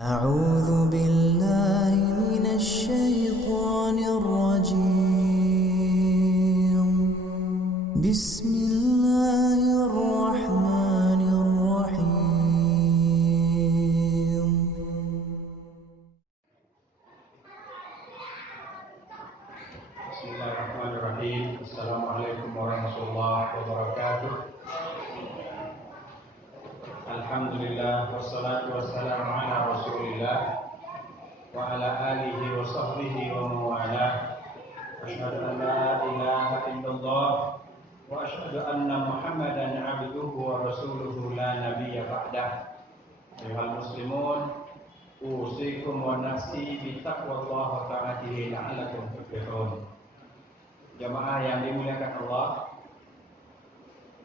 أعوذ بالله من الشيطان الرجيم بسم الله الرحمن الرحيم Bismillahirrahmanirrahim. Assalamualaikum warahmatullahi wabarakatuh. Alhamdulillah wassalatu wassalamu ala Rasulillah wa ala alihi wa sahbihi wa mawalah. Asyhadu an la ilaha illallah wa asyhadu anna Muhammadan abduhu wa rasuluhu la nabiyya ba'dah. Ayuhal muslimun, usikum wa nafsi bi taqwallah wa ta'atihi la'allakum tuflihun. Jamaah yang dimuliakan Allah,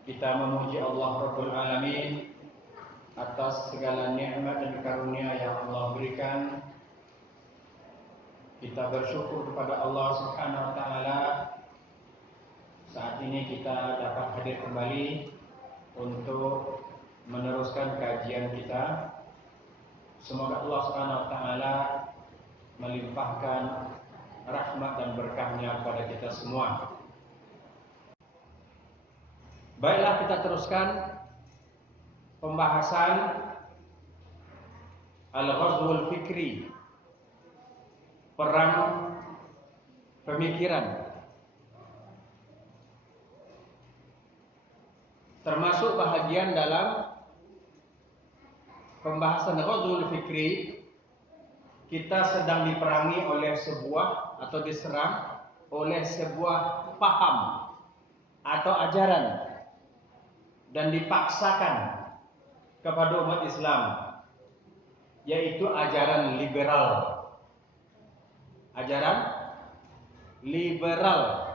kita memuji Allah Rabbul Alamin atas segala nikmat dan karunia yang Allah berikan. Kita bersyukur kepada Allah Subhanahu wa taala saat ini kita dapat hadir kembali untuk meneruskan kajian kita. Semoga Allah Subhanahu wa taala melimpahkan rahmat dan berkahnya kepada kita semua. Baiklah, kita teruskan pembahasan Al-Ghazwul Fikri, perang pemikiran. Termasuk bahagian dalam pembahasan Ghazwul Fikri, kita sedang diperangi oleh sebuah atau diserang oleh sebuah paham atau ajaran dan dipaksakan kepada umat Islam, yaitu ajaran liberal. Ajaran liberal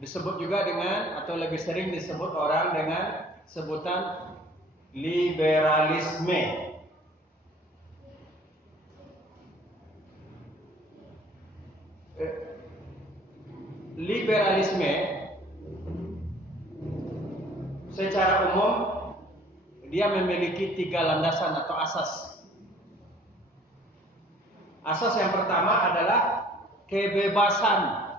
disebut juga dengan, atau lebih sering disebut orang dengan sebutan liberalisme. Liberalisme secara umum dia memiliki 3 landasan atau asas. Asas yang pertama adalah kebebasan.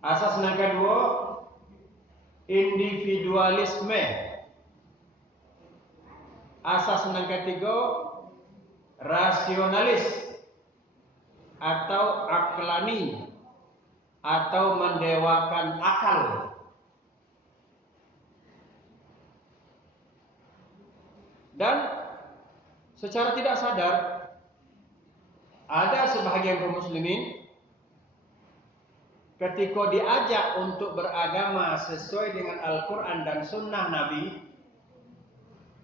Asas yang kedua individualisme. Asas yang ketiga rasionalis atau aklani atau mendewakan akal. Dan secara tidak sadar ada sebahagian kaum muslimin ketika diajak untuk beragama sesuai dengan Al-Quran dan Sunnah Nabi,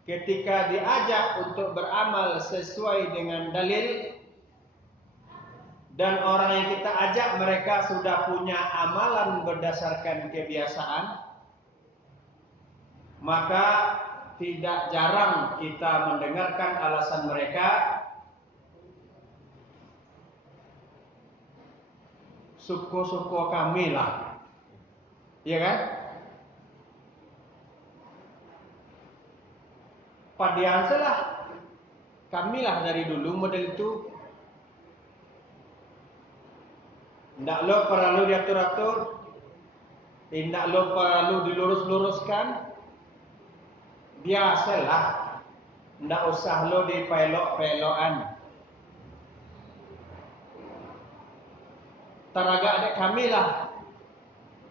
ketika diajak untuk beramal sesuai dengan dalil, dan orang yang kita ajak mereka sudah punya amalan berdasarkan kebiasaan, maka tidak jarang kita mendengarkan alasan mereka, suku-suku kami lah, ya kan? Padian salah, kami lah dari dulu model itu. Tidak lo perlu diatur-atur, tidak lo perlu dilurus-luruskan, biasalah, tidak usah lo dipelok-pelokan. Taraga adik kami lah,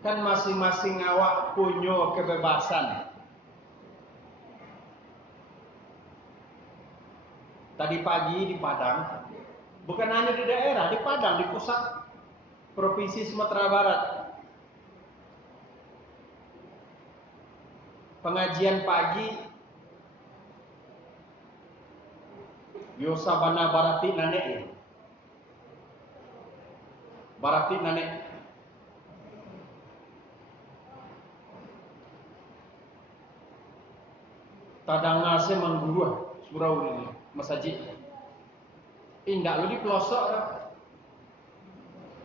kan masing-masing awak punya kebebasan. Tadi pagi di Padang, bukan hanya di daerah, di Padang, di pusat Provinsi Sumatera Barat, pengajian pagi, Yosabana Barati Nanek, Barati Nanek, Tadangase Manggurua, surau ini, masjid. Indah lo di pelosok,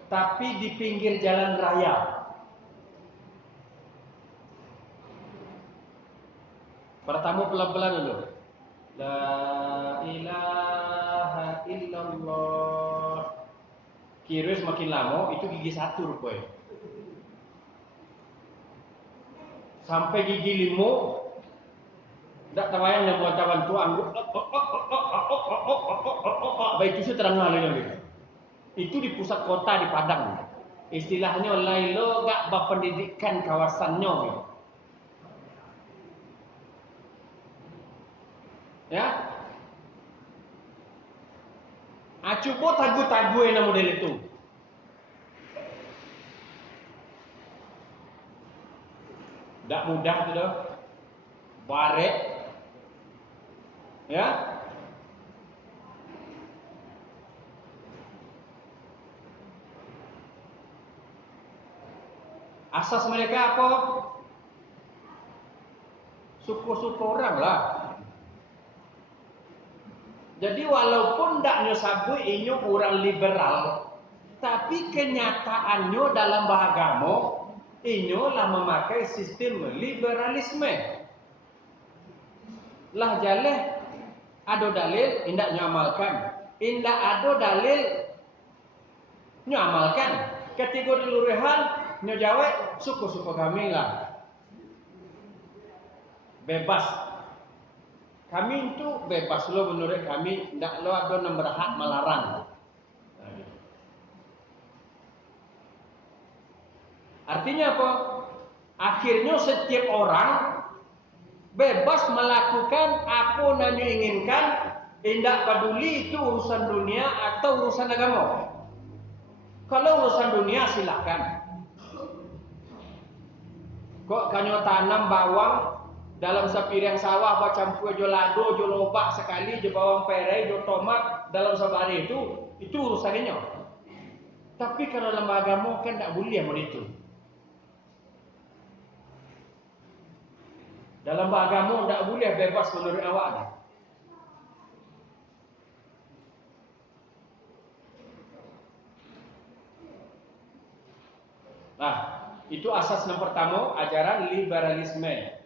tapi di pinggir jalan raya. Pertama pelan-pelan dulu. La ilaha illallah. Kira semakin lama itu gigi satu rupanya. Sampai gigi lima, tak terbayang yang buat cawan tu angguk. Baik itu terang lagi. Itu di pusat kota di Padang. Istilahnya lailo gak berpendidikan kawasannya. Ya. Coba tagu-tagu yang model itu. Tak mudah tu dah. Barek. Ya. Asas mereka apa? Suku-suku orang lah. Jadi walaupun tak nyosabu inyo orang liberal, tapi kenyataannya dalam beragama inyo lah memakai sistem liberalisme. Lah jaleh ada dalil indak nyamalkan, indak ada dalil nyamalkan. Ketika diluruhan nyo jawab suku-suku kami lah bebas. Kami itu bebas lo menurut kami, tidak lo ada yang berhak melarang. Artinya apa? Akhirnya setiap orang bebas melakukan apa yang diinginkan, tidak peduli itu urusan dunia atau urusan agama. Kalau urusan dunia silakan. Kok kanyo tanam bawang dalam sepiring sawah bercampur jo lado, jo lobak sekali, jo bawang perai, jo tomat dalam sebari itu urusannya. Tapi kalau lembaga agama kan tak boleh mau itu. Dalam agama tak boleh bebas menurut awak ni. Nah, itu asas yang pertama, ajaran liberalisme.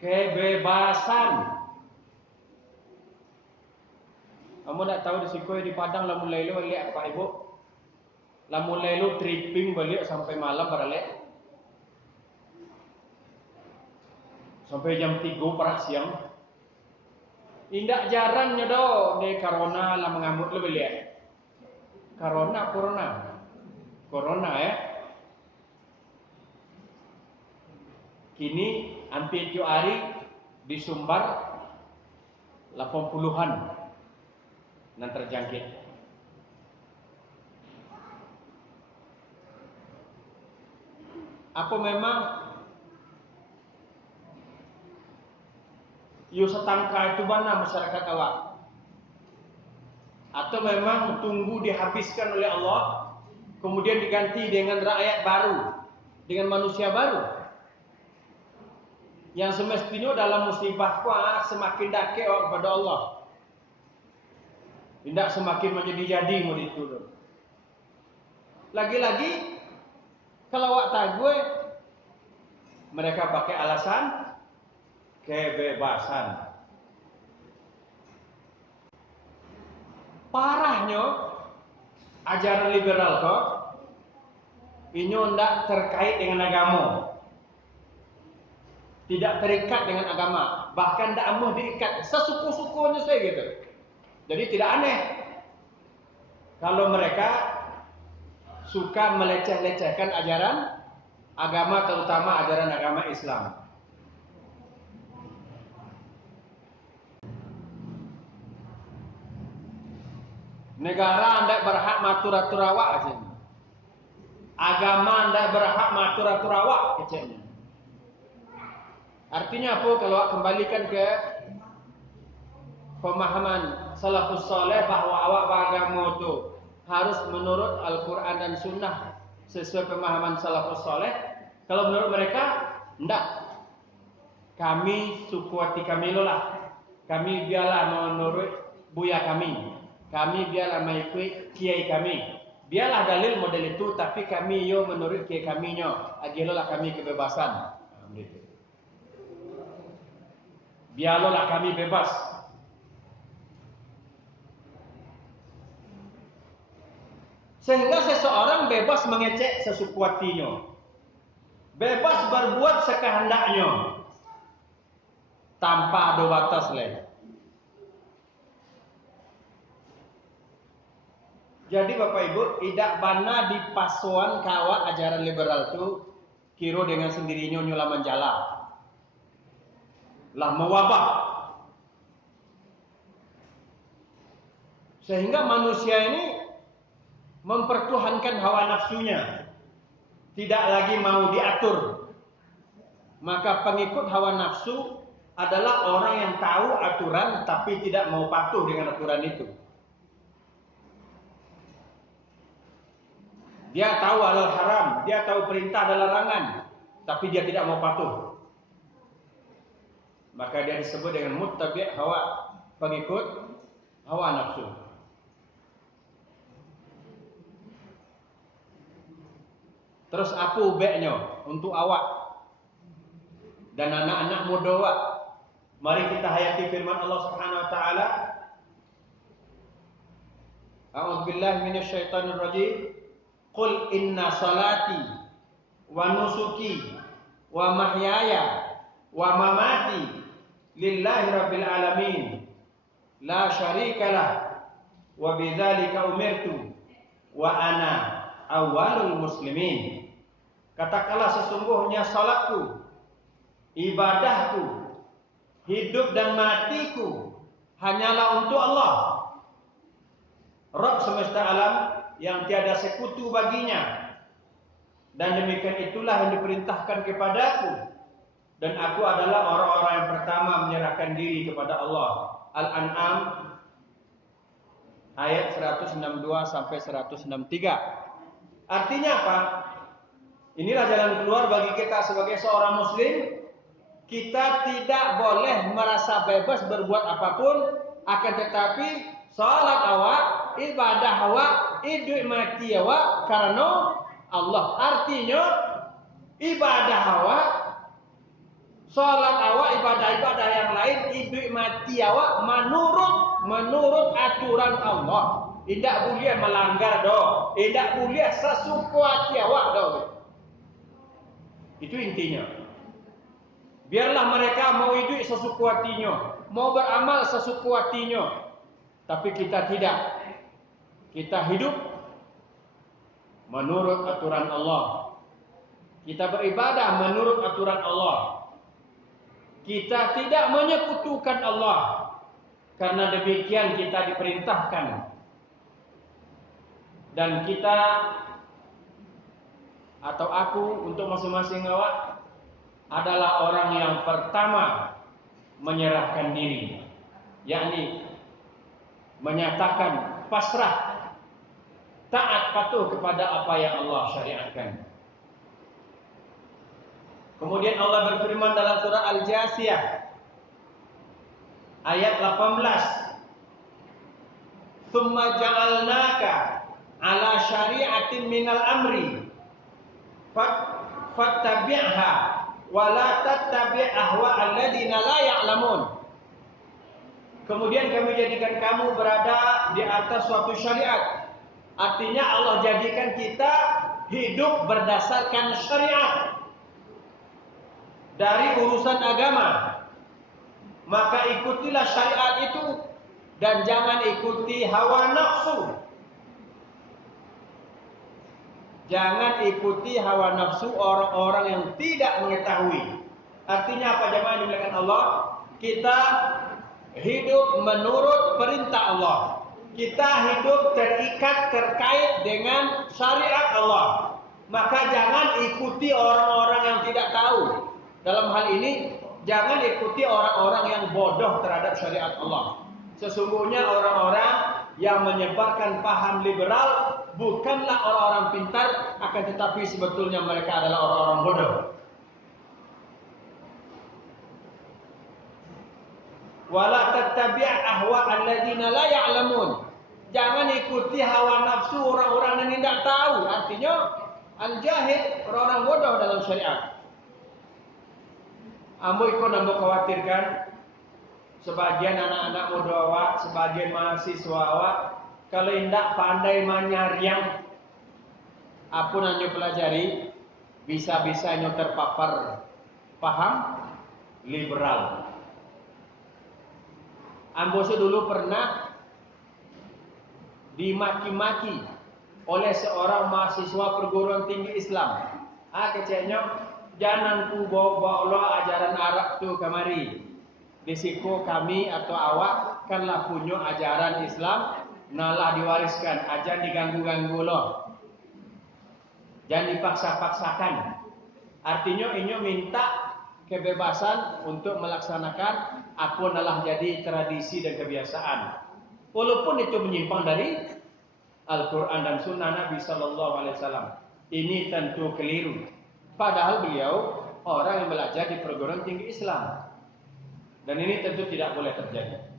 Kebebasan. Kamu tak tahu di Sikoi di Padang lamun lelo lihat Pak Ibu. Lamun lelo tripping balik sampai malam balik. Sampai jam 3 parak siang. Indak jarangnya do di corona lah mengamuk lu balik. Corona ya. Kini hampir tiap hari di Sumbar 80-an yang terjangkit. Apa memang yo setangka itu mana masyarakat awak? Atau memang tunggu dihabiskan oleh Allah, kemudian diganti dengan rakyat baru, dengan manusia baru? Yang semestinya dalam musibah kuat semakin dekat kepada Allah. Tidak semakin menjadi-jadi mau itu. Lagi-lagi kalau awak tahu mereka pakai alasan kebebasan. Parahnya ajaran liberal kok ini tidak terkait dengan agama. Tidak terikat dengan agama, bahkan tidak mau diikat sesuku-sukunya saya gitu. Jadi tidak aneh kalau mereka suka meleceh-lecehkan ajaran agama, terutama ajaran agama Islam. Negara anda berhak matur-atur awak aja. Agama anda berhak matur-atur awak kecilnya. Artinya apa? Kalau kembalikan ke pemahaman salafus saleh bahwa awak beragama itu harus menurut Al-Quran dan Sunnah sesuai pemahaman salafus saleh. Kalau menurut mereka, tidak. Kami suku hati kami lah. Kami biarlah menurut buya kami. Kami biarlah mengikuti kiai kami. Biarlah dalil model itu, tapi kami yo menurut kiai kami nyo. Agilah kami kebebasan. Begitu. Biarlah kami bebas. Sehingga seseorang bebas mengecek sesuku hatinya, bebas berbuat sekehendaknya, tanpa ada batas lain. Jadi Bapak Ibu, tidak bana di pasuan kawa ajaran liberal itu kiro dengan sendirinya nyula menjala. Lah mewabah. Sehingga manusia ini mempertuhankan hawa nafsunya, tidak lagi mau diatur. Maka pengikut hawa nafsu adalah orang yang tahu aturan tapi tidak mau patuh dengan aturan itu. Dia tahu halal haram, dia tahu perintah dan larangan, tapi dia tidak mau patuh. Maka dia disebut dengan muttabi' hawa, pengikut hawa nafsu. Terus apa ubeknya untuk awak dan anak-anak muda awak? Mari kita hayati firman Allah Subhanahu wa taala. A'udzubillahi minasyaitonir rajim. Qul inna salati wa nusuki wa mahyaya wa mamati lillahi rabbil alamin la syarikalah wa bidzalika umirtu wa ana awwalul muslimin. Katakanlah sesungguhnya salatku, ibadahku, hidup dan matiku hanyalah untuk Allah, Rabb semesta alam yang tiada sekutu baginya, dan demikian itulah yang diperintahkan kepadaku, dan aku adalah orang-orang yang pertama menyerahkan diri kepada Allah. Al-An'am ayat 162 sampai 163. Artinya apa? Inilah jalan keluar bagi kita sebagai seorang muslim. Kita tidak boleh merasa bebas berbuat apapun, akan tetapi salat awak, ibadah awak, hidup mati awak karena Allah. Artinya ibadah awak, salat awak, ibadah-ibadah yang lain, hidup mati awak menurut aturan Allah. Tidak boleh melanggar doh, tidak boleh sesuku hati awak doh. Itu intinya. Biarlah mereka mau hidup sesuku hatinya, mau beramal sesuku hatinya, tapi kita tidak. Kita hidup menurut aturan Allah. Kita beribadah menurut aturan Allah. Kita tidak menyekutukan Allah. Karena demikian kita diperintahkan. Dan kita atau aku untuk masing-masing awak adalah orang yang pertama menyerahkan diri, yakni menyatakan pasrah, taat patuh kepada apa yang Allah syariatkan. Kemudian Allah berfirman dalam surah Al-Jasiyah ayat 18, "Tsumma ja'alnaka 'ala syari'atin minal amri fattabi'ha wa la tattabi' ahwa'al ladzina la ya'lamun." Kemudian kami jadikan kamu berada di atas suatu syariat. Artinya Allah jadikan kita hidup berdasarkan syariat dari urusan agama. Maka ikutilah syariat itu dan jangan ikuti hawa nafsu. Jangan ikuti hawa nafsu orang-orang yang tidak mengetahui. Artinya apa jemaah yang dimuliakan Allah? Kita hidup menurut perintah Allah. Kita hidup terikat terkait dengan syariat Allah. Maka jangan ikuti orang-orang yang tidak tahu. Dalam hal ini jangan ikuti orang-orang yang bodoh terhadap syariat Allah. Sesungguhnya orang-orang yang menyebarkan paham liberal bukanlah orang-orang pintar, akan tetapi sebetulnya mereka adalah orang-orang bodoh. Wala tattabi' ahwa'al ladzina la ya'lamun. Jangan ikuti hawa nafsu orang-orang yang tidak tahu. Artinya al-jahil, orang-orang bodoh dalam syariat. Ambo ikut nambah khawatirkan sebagian anak-anak muda awak, sebagian mahasiswa awak, kalau indak pandai manyariang apa yang pelajari, bisa-bisanya terpapar paham liberal. Ambo dulu pernah dimaki-maki oleh seorang mahasiswa perguruan tinggi Islam. Kecenya, jangan ku bawa ajaran Arab tu kemari. Disiko kami atau awak kanlah punya ajaran Islam, nalah diwariskan, ajan diganggu-ganggu loh. Jangan dipaksa-paksakan. Artinya inyo minta kebebasan untuk melaksanakan apa nalah jadi tradisi dan kebiasaan. Walaupun itu menyimpang dari Al-Quran dan Sunnah Nabi Sallallahu Alaihi Wasallam. Ini tentu keliru. Padahal beliau orang yang belajar di perguruan tinggi Islam. Dan ini tentu tidak boleh terjadi.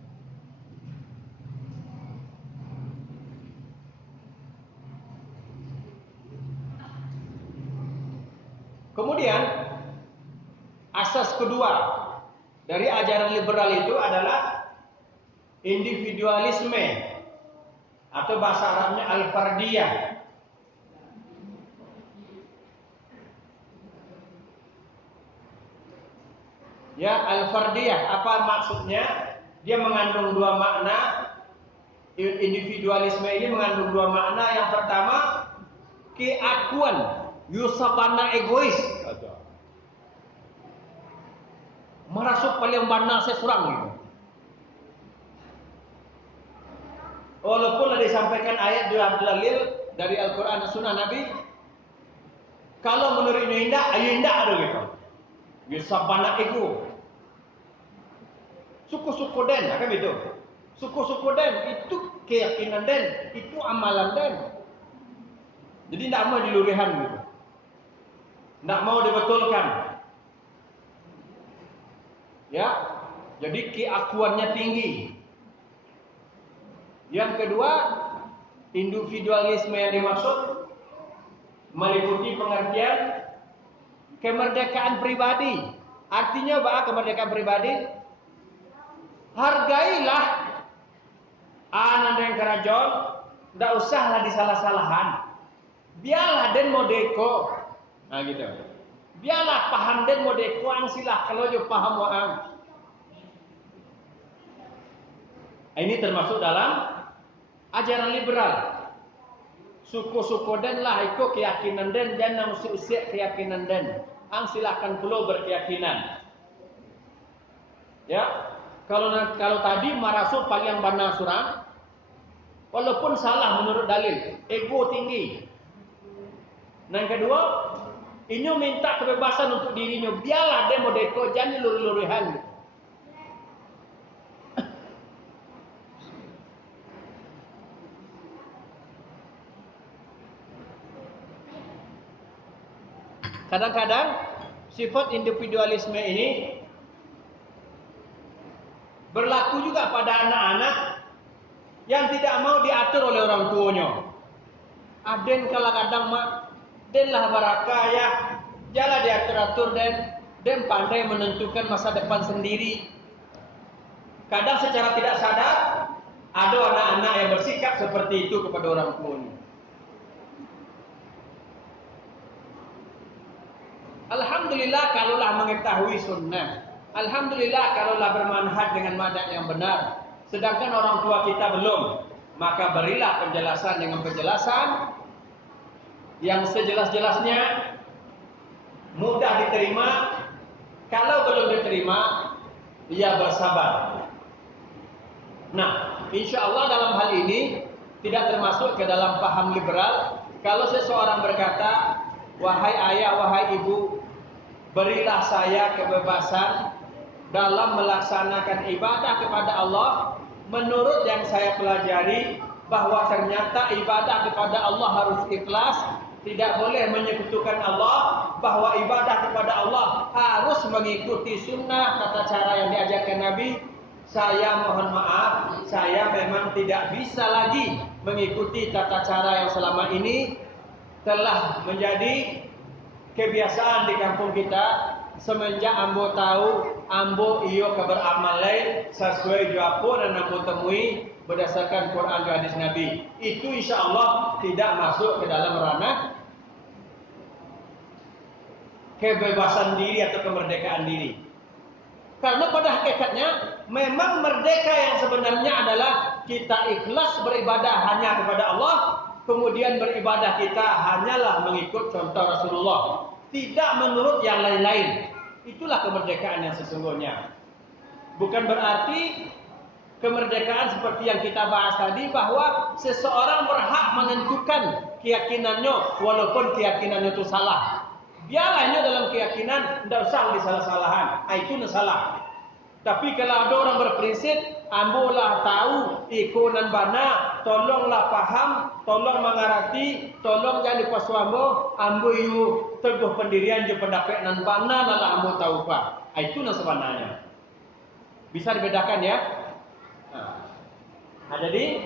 Kemudian asas kedua dari ajaran liberal itu adalah individualisme atau bahasa Arabnya al-fardiyah. Ya, al-fardiyah apa maksudnya? Dia mengandung dua makna. Individualisme ini mengandung dua makna. Yang pertama, keakuan yusabana egois. Merasuk paling benar seseorang gitu. Walaupun disampaikan ayat dalil dari Al-Quran dan Sunnah Nabi, kalau menurutnya indah, ayo indah ada gitu. Yusabana ego. Suku-suku den, kan itu. Suku-suku den itu keyakinan den, itu amalan den. Jadi tidak mau dilurihan gitu. Tidak mau dibetulkan. Ya, jadi keakuannya tinggi. Yang kedua, individualisme yang dimaksud meliputi pengertian kemerdekaan pribadi. Artinya apa kemerdekaan pribadi? Hargailah anak yang kerajon, tidak usahlah disalah-salahan. Biarlah den modeko. Nah gitu. Biarlah paham den modeko ang silah kalau jo paham waang. Ini termasuk dalam ajaran liberal. Suku-suku den lah ikut keyakinan den, jangan usia keyakinan den. Ang silakan pulau berkeyakinan. Ya, kalau tadi marasu paling benar surang, walaupun salah menurut dalil, ego tinggi. Yang kedua, inyo minta kebebasan untuk dirinya, biarlah dia modeko, jangan luri-lurihan. Kadang-kadang sifat individualisme ini berlaku juga pada anak-anak yang tidak mau diatur oleh orang tuanya. Aden kadang mak, den lah barakaya, jangan diatur-atur den pandai menentukan masa depan sendiri. Kadang secara tidak sadar ada anak-anak yang bersikap seperti itu kepada orang tuanya. Alhamdulillah kalaulah mengetahui sunnah. Alhamdulillah kalaulah bermanhaj dengan manhaj yang benar. Sedangkan orang tua kita belum. Maka berilah penjelasan dengan penjelasan yang sejelas-jelasnya, mudah diterima. Kalau belum diterima, ia bersabar. Nah, insya Allah dalam hal ini tidak termasuk ke dalam paham liberal. Kalau seseorang berkata, wahai ayah, wahai ibu, berilah saya kebebasan dalam melaksanakan ibadah kepada Allah menurut yang saya pelajari, bahwa ternyata ibadah kepada Allah harus ikhlas, tidak boleh menyekutukan Allah, bahwa ibadah kepada Allah harus mengikuti sunnah tata cara yang diajarkan Nabi. Saya mohon maaf, saya memang tidak bisa lagi mengikuti tata cara yang selama ini telah menjadi kebiasaan di kampung kita. semenjak ambo tahu ambo iyo beramal lain sesuai jawapo dan ambo temui berdasarkan Quran dan hadis Nabi. Itu insya Allah tidak masuk ke dalam ranah kebebasan diri atau kemerdekaan diri. Karena pada hakikatnya memang merdeka yang sebenarnya adalah kita ikhlas beribadah hanya kepada Allah, kemudian beribadah kita hanyalah mengikut contoh Rasulullah, tidak menurut yang lain-lain. Itulah kemerdekaan yang sesungguhnya. Bukan berarti kemerdekaan seperti yang kita bahas tadi bahwa seseorang berhak menentukan keyakinannya walaupun keyakinannya itu salah. Biarlah dalam keyakinan, tidak usah disalah-salahan. Itu salah. Tapi kalau ada orang berprinsip, ambolah tahu ikonan bana, tolonglah paham, tolong mengerti, tolong jadi pasuambo, ambo yu teguh pendirian je pendapat nan bana nala ambo tahu pak. Itu sebenarnya. Bisa dibedakan ya. Nah, jadi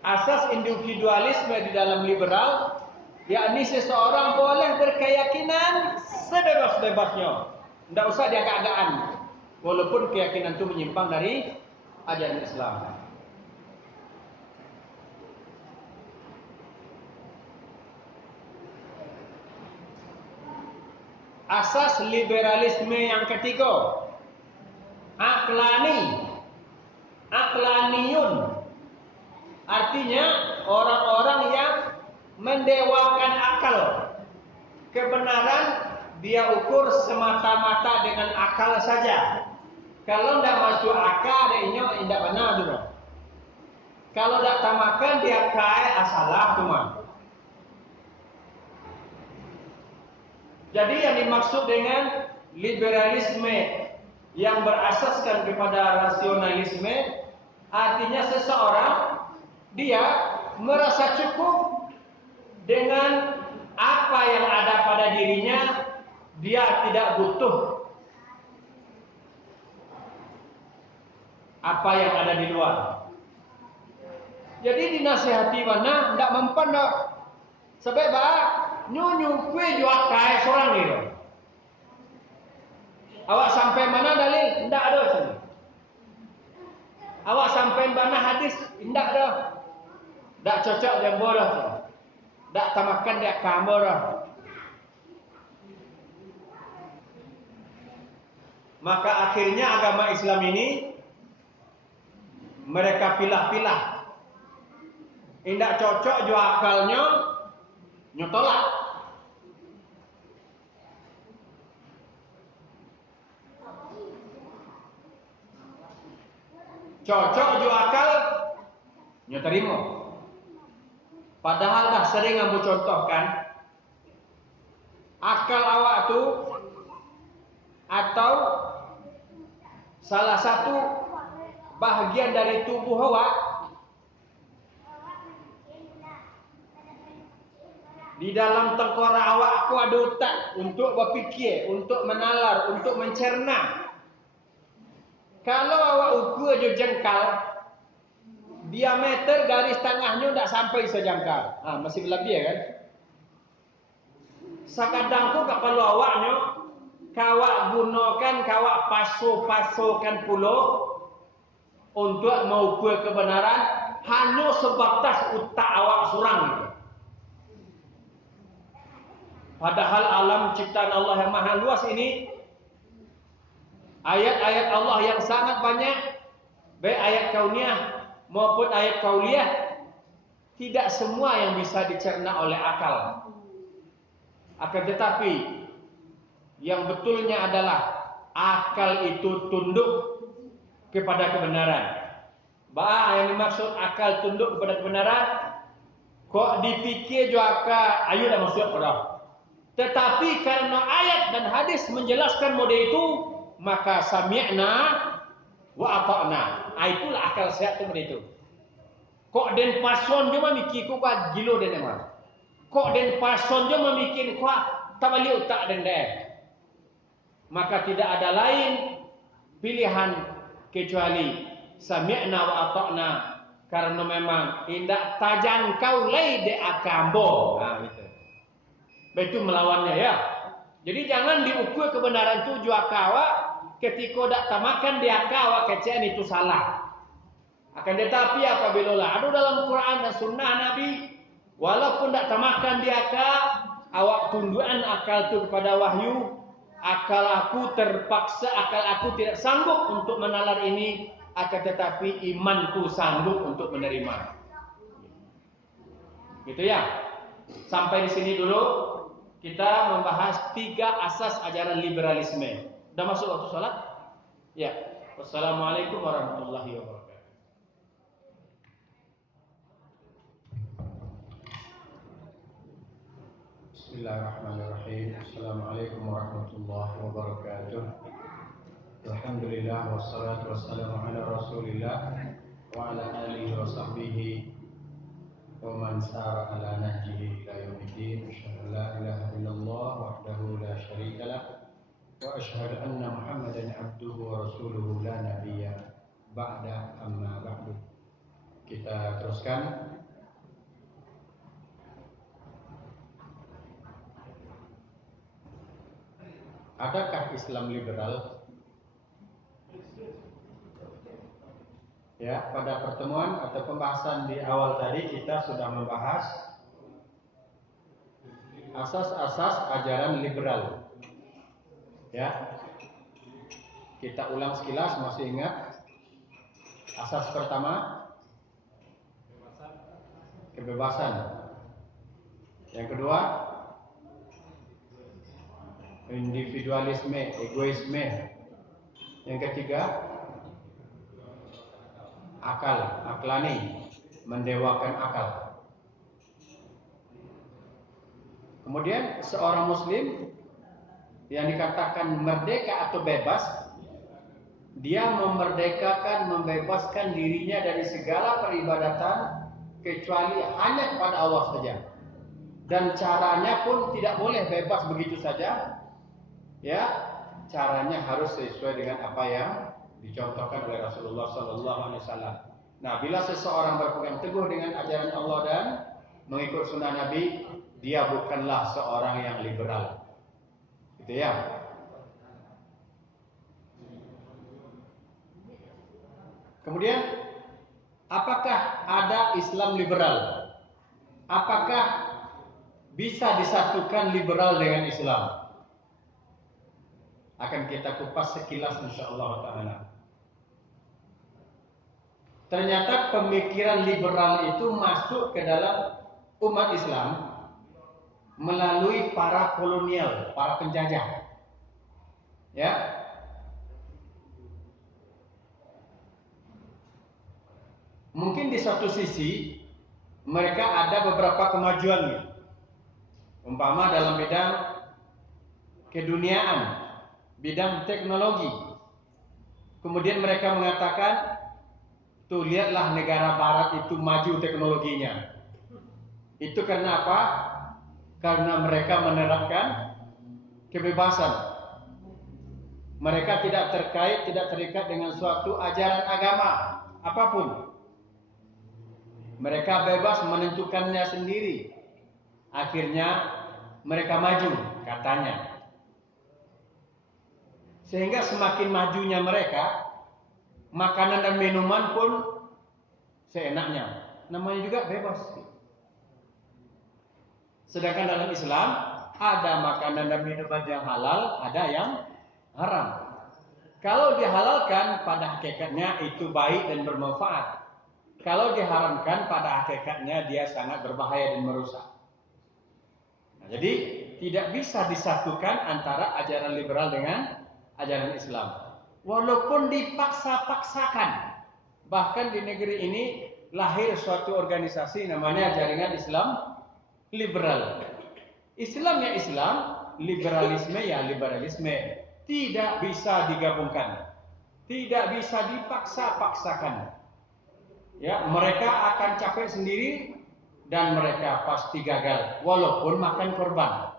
asas individualisme di dalam liberal, yakni seseorang boleh berkeyakinan sebebas-bebasnya, tidak usah diagak-agakan, walaupun keyakinan itu menyimpang dari ajaran Islam. Asas liberalisme yang ketiga, aklaniyun, artinya orang-orang yang mendewakan akal. Kebenaran dia ukur semata-mata dengan akal saja. Kalau tidak masuk akal, dia tidak benar juga. Kalau tidak tamakan, dia kaya asalah cuma. Jadi yang dimaksud dengan liberalisme yang berasaskan kepada rasionalisme, artinya seseorang dia merasa cukup dengan apa yang ada pada dirinya, dia tidak butuh apa yang ada di luar. Jadi dinasihati mana tidak mempan dak. Sebab nyunyu kue jual kaya seorang gitu. Awak sampai mana dalil? Tidak ada sini. Awak sampai mana hadis? Tidak ada. Tak cocok dia bodoh. Tak tamakan dia kamera. Maka akhirnya agama Islam ini mereka pilah-pilah. Tidak cocok jua akalnya, nyotolak. Cocok jua akal, nyoterima. Padahal dah sering ambo contohkan, akal awak tu atau salah satu bahagian dari tubuh awak di dalam tengkorak awak ku ada otak untuk berfikir, untuk menalar, untuk mencerna. Kalau awak ukur je jengkal, diameter garis tengahnya tidak sampai sejengkal. Masih berlebih ya kan? Sakadang ku kalau awaknya kawak gunakan, kawak paso-pasokan pulau untuk mengukur kebenaran hanya sebatas otak awak surang. Padahal alam ciptaan Allah yang maha luas ini, ayat-ayat Allah yang sangat banyak, baik ayat kauniyah maupun ayat kauliyah, tidak semua yang bisa dicerna oleh akal. Akan tetapi yang betulnya adalah akal itu tunduk kepada kebenaran. Yang dimaksud akal tunduk kepada kebenaran, kok dipikir juga ayo dah maksud pada. Tetapi karena ayat dan hadis menjelaskan mode itu, maka sami'na wa ata'na. Itulah akal sehat itu. Kok den pason je mikir ku ka gilo den emang. Kok den pason je mikir ku tak balik otak den deh. Maka tidak ada lain pilihan kecuali sami'na wa ata'na, karena memang indak tajangkau lai de akambo. Gitu. Itu melawannya ya. Jadi jangan diukur kebenaran itu jua kawa ketika dak tamakan dia kawa kecen itu salah. Akan tetapi apabila ada dalam Quran dan Sunnah Nabi, walaupun dak tamakan dia ka, awak tunduan akal itu kepada wahyu, akal aku terpaksa, akal aku tidak sanggup untuk menalar ini, akan tetapi imanku sanggup untuk menerima. Gitu ya. Sampai di sini dulu. Kita membahas 3 asas ajaran liberalisme. Sudah masuk waktu sholat? Ya. Wassalamualaikum warahmatullahi wabarakatuh. Bismillahirrahmanirrahim. Assalamualaikum warahmatullahi wabarakatuh. Alhamdulillah wassalatu wassalamu ala Rasulillah wa ala alihi wa sahbihi wa man sara ala nahjihi ila yaumiddin. Asyhadu an la ilaha illallah wahdahu la syarika lah wa asyhadu anna Muhammadan abduhu wa rasuluhu la nabiyya ba'da, amma ba'du. Kita teruskan. Adakah Islam liberal? Ya, pada pertemuan atau pembahasan di awal tadi kita sudah membahas asas-asas ajaran liberal. Ya. Kita ulang sekilas, masih ingat? Asas pertama kebebasan. Yang kedua individualisme, egoisme. Yang ketiga akal, aklani, mendewakan akal. Kemudian seorang muslim yang dikatakan merdeka atau bebas, dia memerdekakan, membebaskan dirinya dari segala peribadatan kecuali hanya kepada Allah saja. Dan caranya pun tidak boleh bebas begitu saja. Ya, caranya harus sesuai dengan apa yang dicontohkan oleh Rasulullah SAW. Nah, bila seseorang berpegang teguh dengan ajaran Allah dan mengikut sunnah Nabi, dia bukanlah seorang yang liberal. Gitu ya. Kemudian, apakah ada Islam liberal? Apakah bisa disatukan liberal dengan Islam? Akan kita kupas sekilas insyaallah ta'ala. Ternyata pemikiran liberal itu masuk ke dalam umat Islam melalui para kolonial, para penjajah. Ya. Mungkin di satu sisi mereka ada beberapa kemajuan, umpama dalam bidang keduniaan, bidang teknologi. Kemudian mereka mengatakan, tuh lihatlah negara barat itu maju teknologinya. Itu karena apa? Karena mereka menerapkan kebebasan. Mereka tidak terkait, tidak terikat dengan suatu ajaran agama apapun. Mereka bebas menentukannya sendiri. Akhirnya mereka maju, katanya. Sehingga semakin majunya mereka, makanan dan minuman pun seenaknya. Namanya juga bebas. Sedangkan dalam Islam ada makanan dan minuman yang halal, ada yang haram. Kalau dihalalkan, pada hakikatnya itu baik dan bermanfaat. Kalau diharamkan, pada hakikatnya dia sangat berbahaya dan merusak. Nah, jadi tidak bisa disatukan antara ajaran liberal dengan ajaran Islam. Walaupun dipaksa-paksakan. Bahkan di negeri ini lahir suatu organisasi namanya Jaringan Islam Liberal. Islam ya Islam, liberalisme ya liberalisme. Tidak bisa digabungkan. Tidak bisa dipaksa-paksakan. Ya, mereka akan capek sendiri dan mereka pasti gagal walaupun makan korban.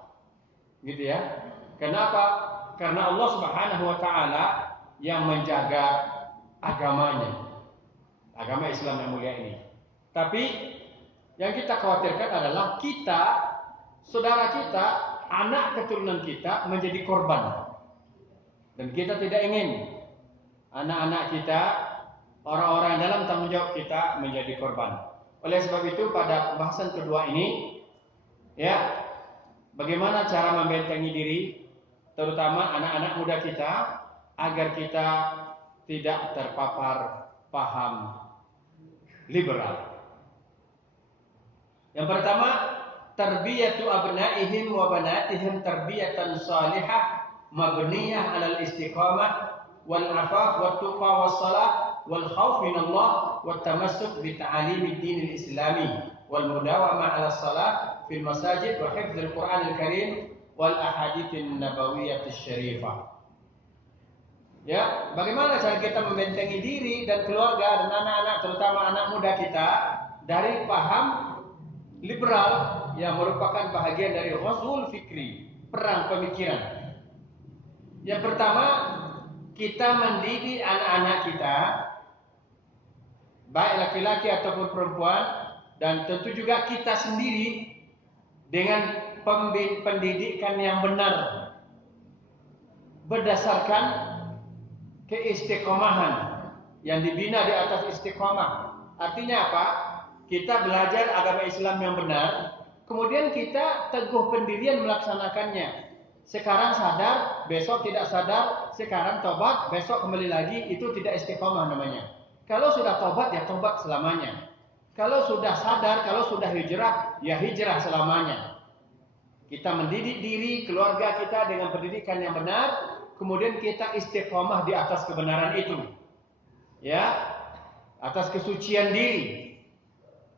Gitu ya. Kenapa? Karena Allah Subhanahu wa taala yang menjaga agamanya. Agama Islam yang mulia ini. Tapi yang kita khawatirkan adalah kita, saudara kita anak keturunan kita menjadi korban. Dan kita tidak ingin anak-anak kita, orang-orang dalam tanggung jawab kita menjadi korban. Oleh sebab itu pada pembahasan kedua ini, ya, bagaimana cara membentengi diri, terutama anak-anak muda kita, agar kita tidak terpapar paham liberal. Yang pertama, tarbiyatu abnaihim wa banatihim tarbiyatan salihah mabniyah 'alal istiqamah wal 'afaf wat tuqa was salah wal khauf min Allah wat tamassuk bi ta'alimid dinil islami wal mudawamah 'ala salat fil masajid wa hifdzil Qur'anil Karim wal ahaditsin nabawiyyah syarifah. Ya, bagaimana cara kita membentengi diri dan keluarga dan anak-anak, terutama anak muda kita, dari paham liberal yang merupakan bahagian dari ghazwul fikri, perang pemikiran. Yang pertama, kita mendidik anak-anak kita, baik laki-laki ataupun perempuan, dan tentu juga kita sendiri dengan pendidikan yang benar berdasarkan keistiqomahan yang dibina di atas istiqomah. Artinya apa? Kita belajar agama Islam yang benar, kemudian kita teguh pendirian melaksanakannya. Sekarang sadar, besok tidak sadar, sekarang tobat, besok kembali lagi, itu tidak istiqomah namanya. Kalau sudah tobat, ya tobat selamanya. Kalau sudah sadar, kalau sudah hijrah, ya hijrah selamanya. Kita mendidik diri, keluarga kita dengan pendidikan yang benar, kemudian kita istiqomah di atas kebenaran itu. Ya, atas kesucian diri.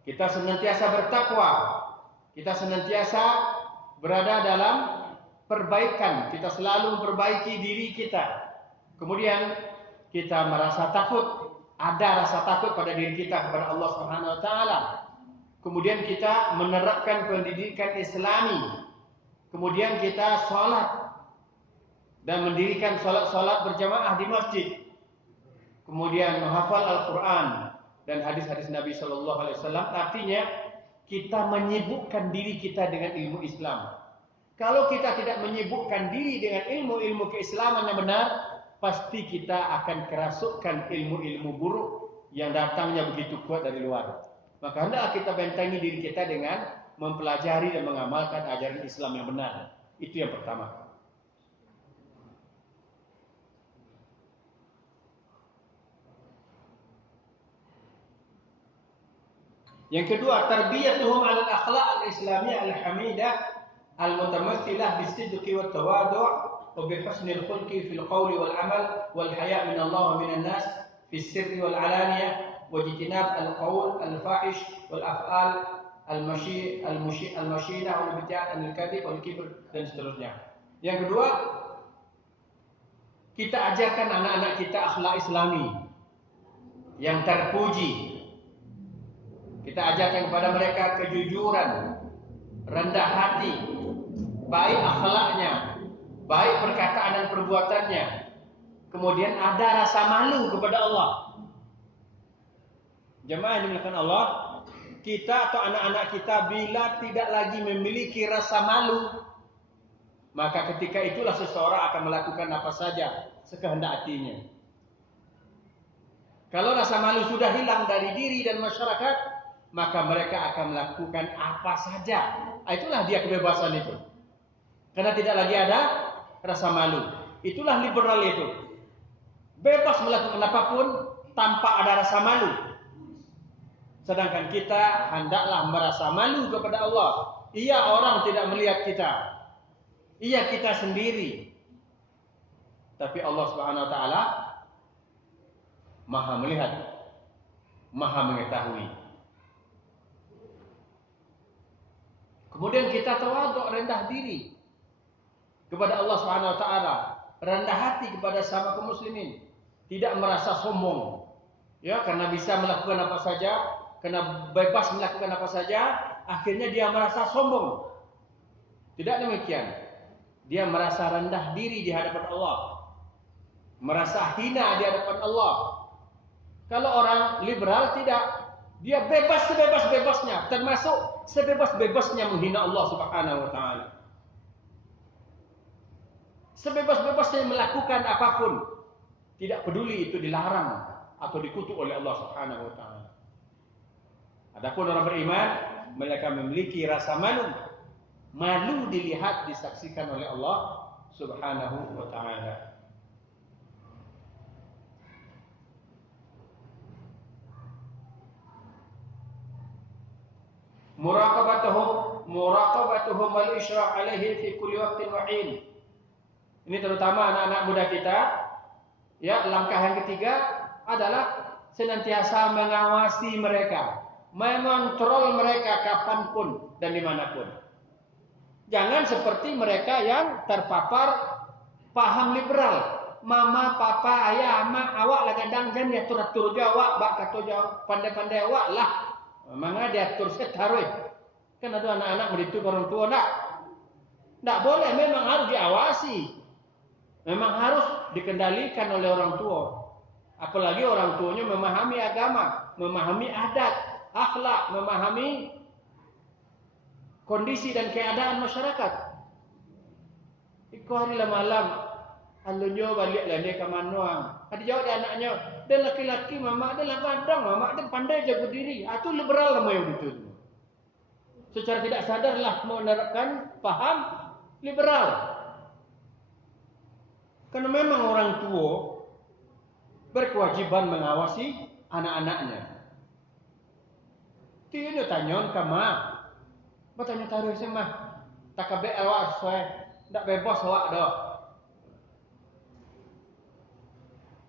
Kita senantiasa bertakwa. Kita senantiasa berada dalam perbaikan. Kita selalu memperbaiki diri kita. Kemudian kita merasa takut. Ada rasa takut pada diri kita kepada Allah Subhanahu wa taala. Kemudian kita menerapkan pendidikan Islami. Kemudian kita sholat dan mendirikan sholat-sholat berjamaah di masjid. Kemudian menghafal Al-Quran dan hadis-hadis Nabi Sallallahu Alaihi Wasallam. Artinya kita menyibukkan diri kita dengan ilmu Islam. Kalau kita tidak menyibukkan diri dengan ilmu-ilmu keislaman yang benar, pasti kita akan kerasukkan ilmu-ilmu buruk yang datangnya begitu kuat dari luar. Maka hendaklah kita bentengi diri kita dengan mempelajari dan mengamalkan ajaran Islam yang benar. Itu yang pertama. Yang kedua, tarbiyatuhum 'ala al-akhlaq al-islamiyah al-hamidah al-mutamathilah bis-sidqi wat-tawadhu' wa bi husnil khulqi fil qawli wal 'amal wal haya' min Allah wa min an-nas fis sirri wal 'alaniyah wa jitinab al-qawl al-fahish wal af'al al-mashinah wal bid'ah al-kadhib wal kibr dan seterusnya. Yang kedua, kita ajarkan anak-anak kita akhlak Islami yang terpuji. Kita ajarkan kepada mereka kejujuran, rendah hati, baik akhlaknya, baik perkataan dan perbuatannya. Kemudian ada rasa malu kepada Allah. Jemaah yang dimuliakan Allah, kita atau anak-anak kita bila tidak lagi memiliki rasa malu, maka ketika itulah seseorang akan melakukan apa saja sekehendak hatinya. Kalau rasa malu sudah hilang dari diri dan masyarakat, maka mereka akan melakukan apa saja. Itulah dia kebebasan itu. Karena tidak lagi ada rasa malu. Itulah liberal itu. Bebas melakukan apapun tanpa ada rasa malu. Sedangkan kita hendaklah merasa malu kepada Allah. Iya, orang tidak melihat kita. Iya, kita sendiri. Tapi Allah Subhanahu wa taala Maha melihat, Maha mengetahui. Kemudian kita tawadhu, rendah diri kepada Allah Subhanahu wa taala, rendah hati kepada sama kaum muslimin, tidak merasa sombong. Ya, karena bisa melakukan apa saja, karena bebas melakukan apa saja, akhirnya dia merasa sombong. Tidak demikian. Dia merasa rendah diri di hadapan Allah, merasa hina di hadapan Allah. Kalau orang liberal tidak, dia bebas sebebas-bebasnya, termasuk sebebas-bebasnya menghina Allah Subhanahu wa taala. sebebas-bebasnya melakukan apapun, tidak peduli itu dilarang atau dikutuk oleh Allah Subhanahu wa taala. Adapun orang beriman, mereka memiliki rasa malu. Malu dilihat, disaksikan oleh Allah Subhanahu wa taala. Muraqabatuhum wal isyraq alaihi fi kulli waqtin wa hin. Ini terutama anak-anak muda kita. Ya, langkah yang ketiga adalah senantiasa mengawasi mereka, mengontrol mereka kapanpun dan dimanapun. Jangan seperti mereka yang terpapar paham liberal. Mama, papa, ayah, mak, awak lah kadang kan dia atur-atur jawab, bak kata jawab, pandai-pandai awak lah. Manga dia atur setarui. Kan ada anak-anak begitu orang tua tak boleh, memang harus diawasi. Memang harus dikendalikan oleh orang tua. Apalagi orang tuanya memahami agama, memahami adat, akhlak, memahami kondisi dan keadaan masyarakat. Iku hari malam, alunyo balik lah dia ke Manuang. Ada jawab dia anaknya, dia laki-laki, mama dia lah kadang, mama dia pandai jaga diri. Itu liberal nama yang betul. Secara tidak sadarlah menerapkan paham liberal. Karena memang orang tua berkewajiban mengawasi anak-anaknya. Dia tanya ke mak, bertanya taruh semah, tak kabeh awak sesuai, tak bebas awak dah.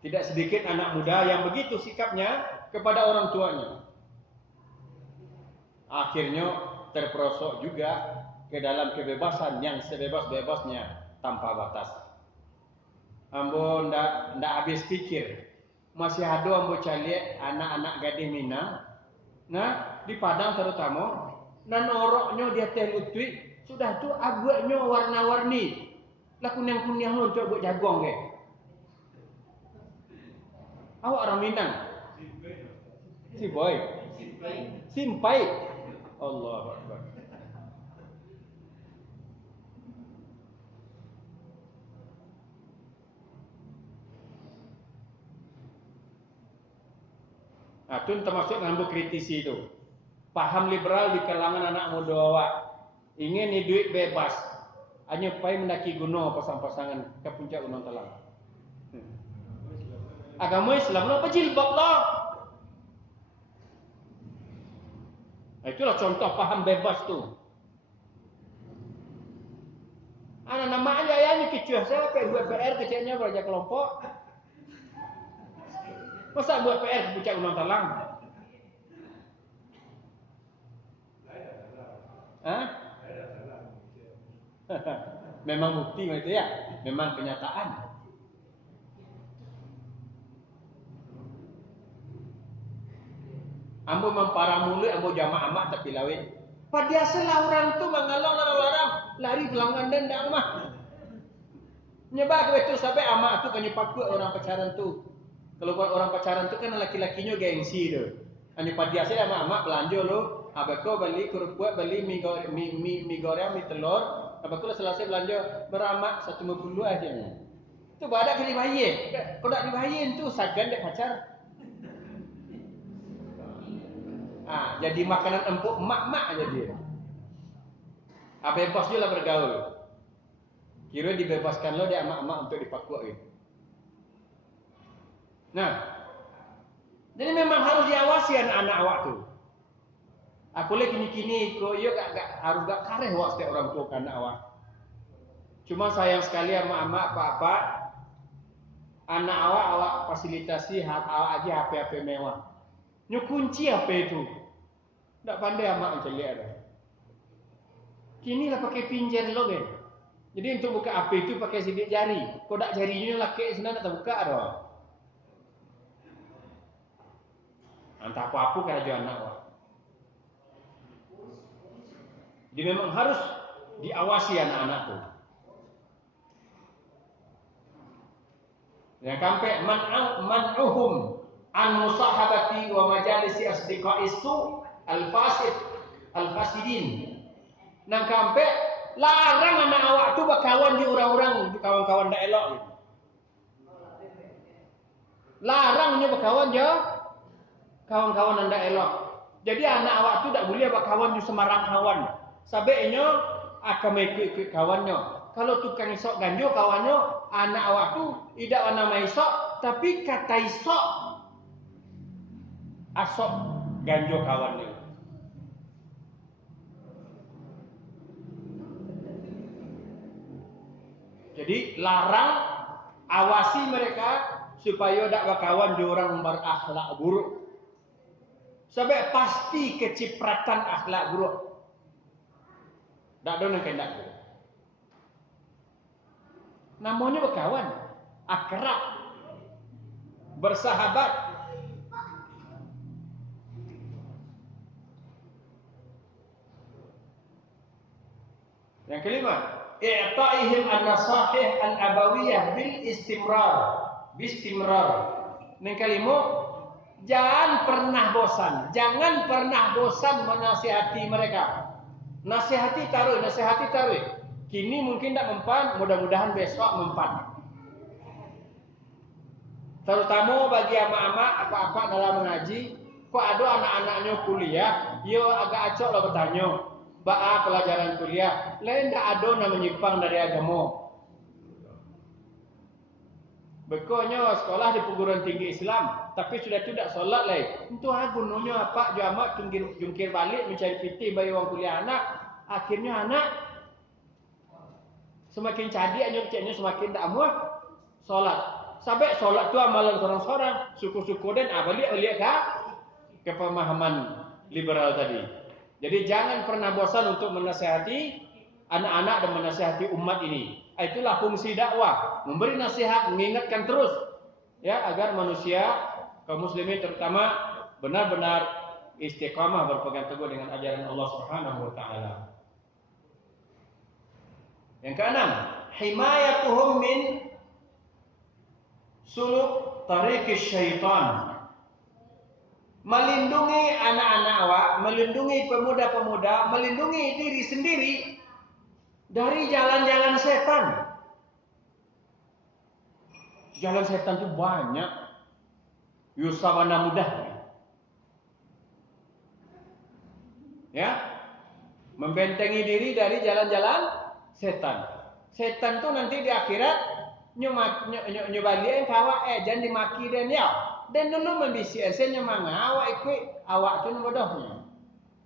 Tidak sedikit anak muda yang begitu sikapnya kepada orang tuanya. Akhirnya terperosok juga ke dalam kebebasan yang sebebas-bebasnya tanpa batas. Ambo ndak habis pikir. Masih ada ambo cari anak-anak gadis Minang. Nah, di Padang terutama, nan oroknya dia telutui, sudah tu abuaknya warna-warni. Lah kuning-kuning lu untuk buat jagung ke. Awak orang Minang? Si boy. Simpai. Allahu Akbar. Nah, itu termasuk ngambil kritisi itu. Paham liberal di kalangan anak muda awak. Ingin hidup bebas. Hanya pai mendaki gunung pasang-pasangan ke puncak Gunung Telang. Agama Islam lah jilbab lah. Itulah contoh paham bebas tu. Anak nama aja ya ni kecuah saya buat PR kecilnya belajar kelompok. Masa buat PR ke puncak Gunung Telang? Hah? Memang bukti itu ya, memang kenyataan. Ambo memparah mulut, ambo jamaah amat tapi lawin. Padiasalah orang tu mengalang larang-larang, lari pelanggan dan dak mah. Nyebab itu sampai amak tu kan nyepakut orang pacaran tu. Kalau orang pacaran tu kan laki-lakinya gengsi tu. Hanya padiasa amak-amak belanja lo, abako beli kerupuk, beli mie goreng, mie telur, abako selesai belanja beramak 150 aja nih. Tu badak ke dibayar. Kalau tak dibayar tu sagan dek pacar. Jadi makanan empuk mak-mak aja dia. Bebas je lah bergaul. Kira dibebaskan lo dia mak-mak untuk dipakuk gitu. Nah, jadi memang harus diawasi anak-anak awak tu. Aku lagi kini-kini kok yo harus gak kareh awak setiap orang tua anak awak. Cuma sayang sekali mak-mak apa-apa anak awak fasilitasi awak aja HP mewah. Nyu kunci HP itu. Tak pandai amak macam lihat dah. Kini lah pakai pinjer lo kan. Jadi untuk buka HP itu pakai sidik jari. Kodak jarinya laki sana nak buka dah. Entah apa-apa kerja anak awak. Jadi memang harus diawasi anak-anak tu. Yang sampai man'uhum an musahabati wa majalisi asdiqai su al-fasidin. Nang kampe larang anak awak tu berkawan di orang-orang, kawan-kawan tak elok. Larangnya berkawan je kawan-kawan anda elok. Jadi anak awak tu tak boleh berkawan di sembarang kawan. Sabeknya akan ikut kawannya. Kalau tukang isok ganjo kawannya, anak awak tu tidak nama isok, tapi kata isok asok ganjo kawannya. Jadi larang, awasi mereka supaya tak berkawan di orang berakhlak buruk. Sebab pasti kecipratan akhlak buruk. Tak ada yang kena. Namanya berkawan, akrab, bersahabat. Yang kelima, i'ta'ihim an-nasahih al-abawiyah bil istimrar. Yang kelima, jangan pernah bosan menasihati mereka. Nasihati taruh. Kini mungkin tak mempan, mudah-mudahan besok mempan. Terutama bagi amak-amak apa-apa dalam mengaji, kok ada anak-anaknya kuliah, yo agak acok lah bertanya, ba'a pelajaran kuliah, lain tak ada yang menyimpang dari agama. Bekonya sekolah di perguruan tinggi Islam, tapi sudah tidak solat lain. Untuk gunanya apa? Jamak jungkir balik mencari piti bagi orang kuliah anak. Akhirnya anak semakin cadik nyokceknya semakin tak muat solat. Sampai solat tu amalan seorang-seorang. Suku-suku dan balik ke pemahaman liberal tadi. Jadi jangan pernah bosan untuk menasihati anak-anak dan menasihati umat ini. Itulah fungsi dakwah, memberi nasihat, mengingatkan terus ya agar manusia kaum muslimin terutama benar-benar istiqamah berpegang teguh dengan ajaran Allah Subhanahu wa taala. Yang keenam, himayatuhum min suluk tariqis syaitan. Melindungi anak-anak awak, melindungi pemuda-pemuda, melindungi diri sendiri dari jalan-jalan setan. Jalan setan itu banyak. Yusawana mudah. Ya. Membentengi diri dari jalan-jalan setan. Setan itu nanti di akhirat nyobalian kawak jangan dimaki dan ya. Dan dulu membisi esen manga awak ikut awak tu bodohnya.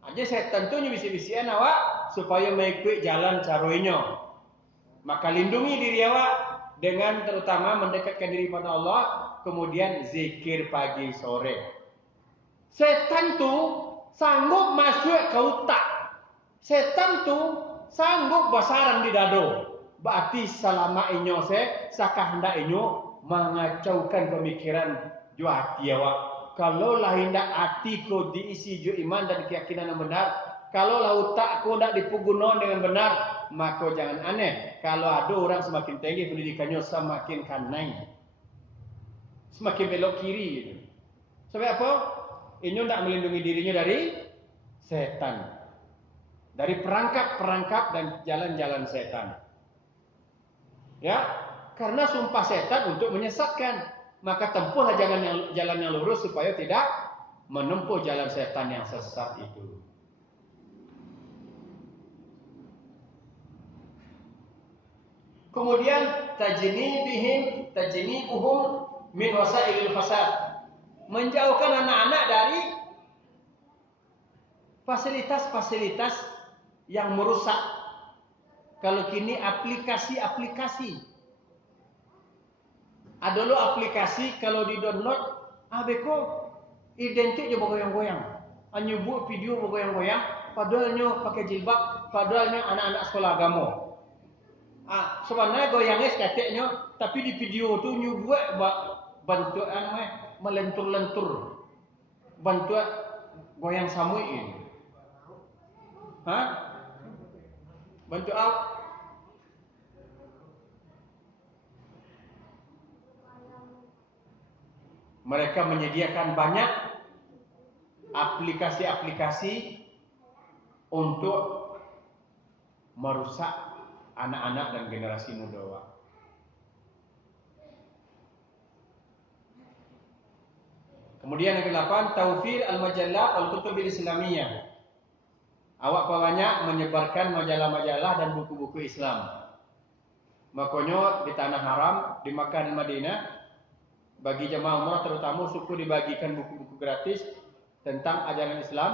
Aja setan tu nyubisi-bisian awak supaya mengikut jalan caroinya. Maka lindungi diri awak dengan terutama mendekatkan diri pada Allah, kemudian zikir pagi sore. Setan tu sanggup masuk ke otak. Setan tu sanggup bersarang di dado. Berarti selama inyo sakah hendak inyo mengacaukan pemikiran ju hati awak. Kalau lah hendak hati ko diisi ju iman dan keyakinan yang benar, kalau lah otak ko hendak dipergunakan dengan benar, maka jangan aneh kalau ada orang semakin tinggi pendidikannya semakin kanai, semakin belok kiri gitu. Sebab apa? Inyo hendak melindungi dirinya dari setan, dari perangkap-perangkap dan jalan-jalan setan. Ya, karena sumpah setan untuk menyesatkan. Maka tempuhlah jalan yang lurus supaya tidak menempuh jalan setan yang sesat itu. Kemudian tajnibuhum min wasailil fasad. Menjauhkan anak-anak dari fasilitas-fasilitas yang merusak. Kalau kini aplikasi-aplikasi. Ada lo aplikasi kalau di download, beko identik je bergoyang-goyang. Hanya buat video bergoyang-goyang, padahalnya pakai jilbab, padahalnya anak-anak sekolah agama. Sebenarnya goyangnya sekateknya, tapi di video tu nyu buat bantuan melentur-lentur. Bantuan goyang samuin. Bantu apa? Mereka menyediakan banyak aplikasi-aplikasi untuk merusak anak-anak dan generasi muda. Wak. Kemudian yang ke-8, tawfir al-majallat wal kutub al-islamiyah. Awak banyak menyebarkan majalah-majalah dan buku-buku Islam. Makanya di tanah haram, di Makkah dan Madinah, bagi jemaah umrah terutama suku dibagikan buku-buku gratis tentang ajaran Islam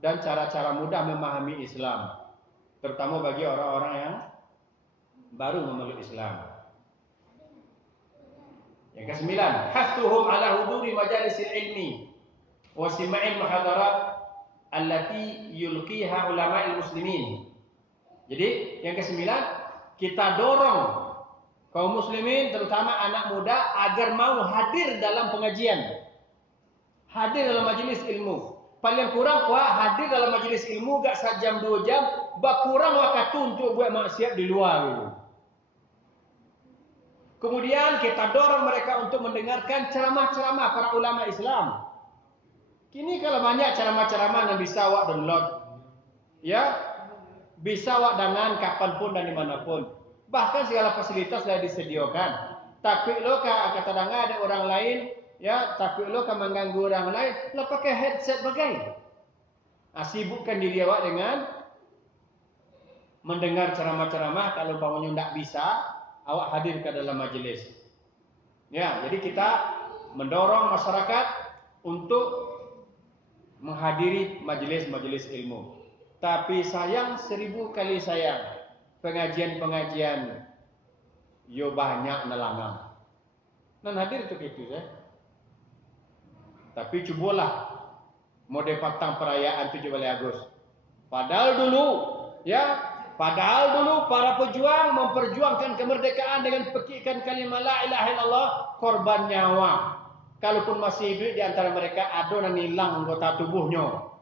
dan cara-cara mudah memahami Islam, terutama bagi orang-orang yang baru memeluk Islam. Yang ke-9, hathuhum ala huduri majalisil ilmi wa sima'il muhadarat allati yulqiha ulama'il muslimin. Jadi yang ke-9, kita dorong kaum muslimin terutama anak muda agar mau hadir dalam pengajian, hadir dalam majelis ilmu. Paling kurang hadir dalam majelis ilmu gak sejam 2 jam, kurang waktu untuk buat maksiat di luar gitu. Kemudian kita dorong mereka untuk mendengarkan ceramah-ceramah para ulama Islam. Kini kalau banyak ceramah-ceramah yang bisa awak download, ya, bisa awak dengar kapanpun dan dimanapun. Bahkan segala fasilitas sudah disediakan. Tapi lo kata dengar ada orang lain, ya, tapi lo kan mengganggu orang lain, lo pakai headset bagai. Sibukkan diri awak dengan mendengar ceramah-ceramah. Kalau umpamanya tidak bisa, awak hadir ke dalam majelis. Ya, jadi kita mendorong masyarakat untuk menghadiri majelis-majelis ilmu. Tapi sayang 1000 kali sayang, pengajian-pengajian yo banyak nelangang. Dan hadir untuk itu ya. Tapi cobalah mode patang perayaan 17 Agustus. Padahal dulu para pejuang memperjuangkan kemerdekaan dengan pekikan kalimat la ilaha illallah, korban nyawa. Kalaupun masih hidup di antara mereka ada yang hilang anggota tubuhnya.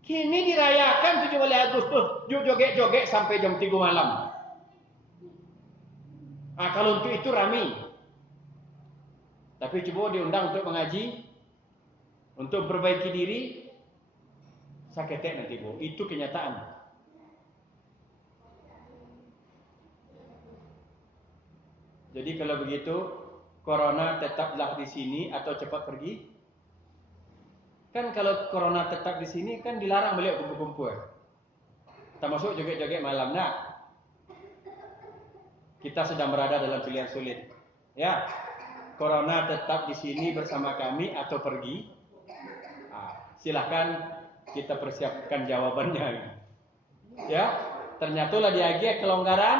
Kini dirayakan 17 Agustus joget-joget sampai jam 3 malam. Kalau untuk itu rami. Tapi coba diundang untuk mengaji, untuk perbaiki diri, saketek nanti bu. Itu kenyataan. Jadi kalau begitu, corona tetaplah di sini atau cepat pergi. Kan kalau corona tetap di sini kan dilarang beliau kumpul-kumpul. Termasuk joget-joget malam. Nah, kita sedang berada dalam pilihan sulit. Ya, corona tetap di sini bersama kami atau pergi. Silahkan kita persiapkan jawabannya. Ya, ternyata lah dia kelonggaran,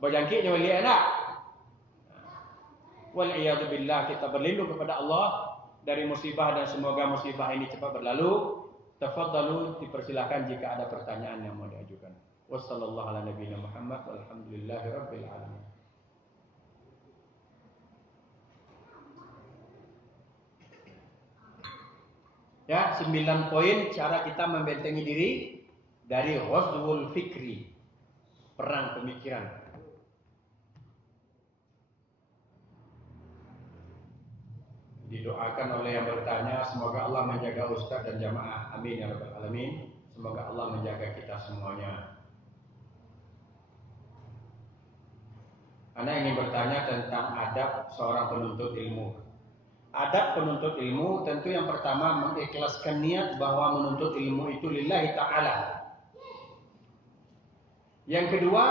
berjangkitnya wali anak. Wal'iyadzubillah, kita berlindung kepada Allah dari musibah dan semoga musibah ini cepat berlalu. Tafadhalu, dipersilakan jika ada pertanyaan yang mau diajukan. Wassallallahu ala nabiyina Muhammad walhamdulillahi rabbil alamin. Ya, 9 poin cara kita membentengi diri dari ghazwul fikri, perang pemikiran. Didoakan oleh yang bertanya, semoga Allah menjaga Ustaz dan jamaah. Amin ya rabbal alamin. Semoga Allah menjaga kita semuanya. Ana ingin bertanya tentang adab seorang penuntut ilmu. Adab penuntut ilmu tentu yang pertama mengikhlaskan niat bahwa menuntut ilmu itu lillahi ta'ala. Yang kedua,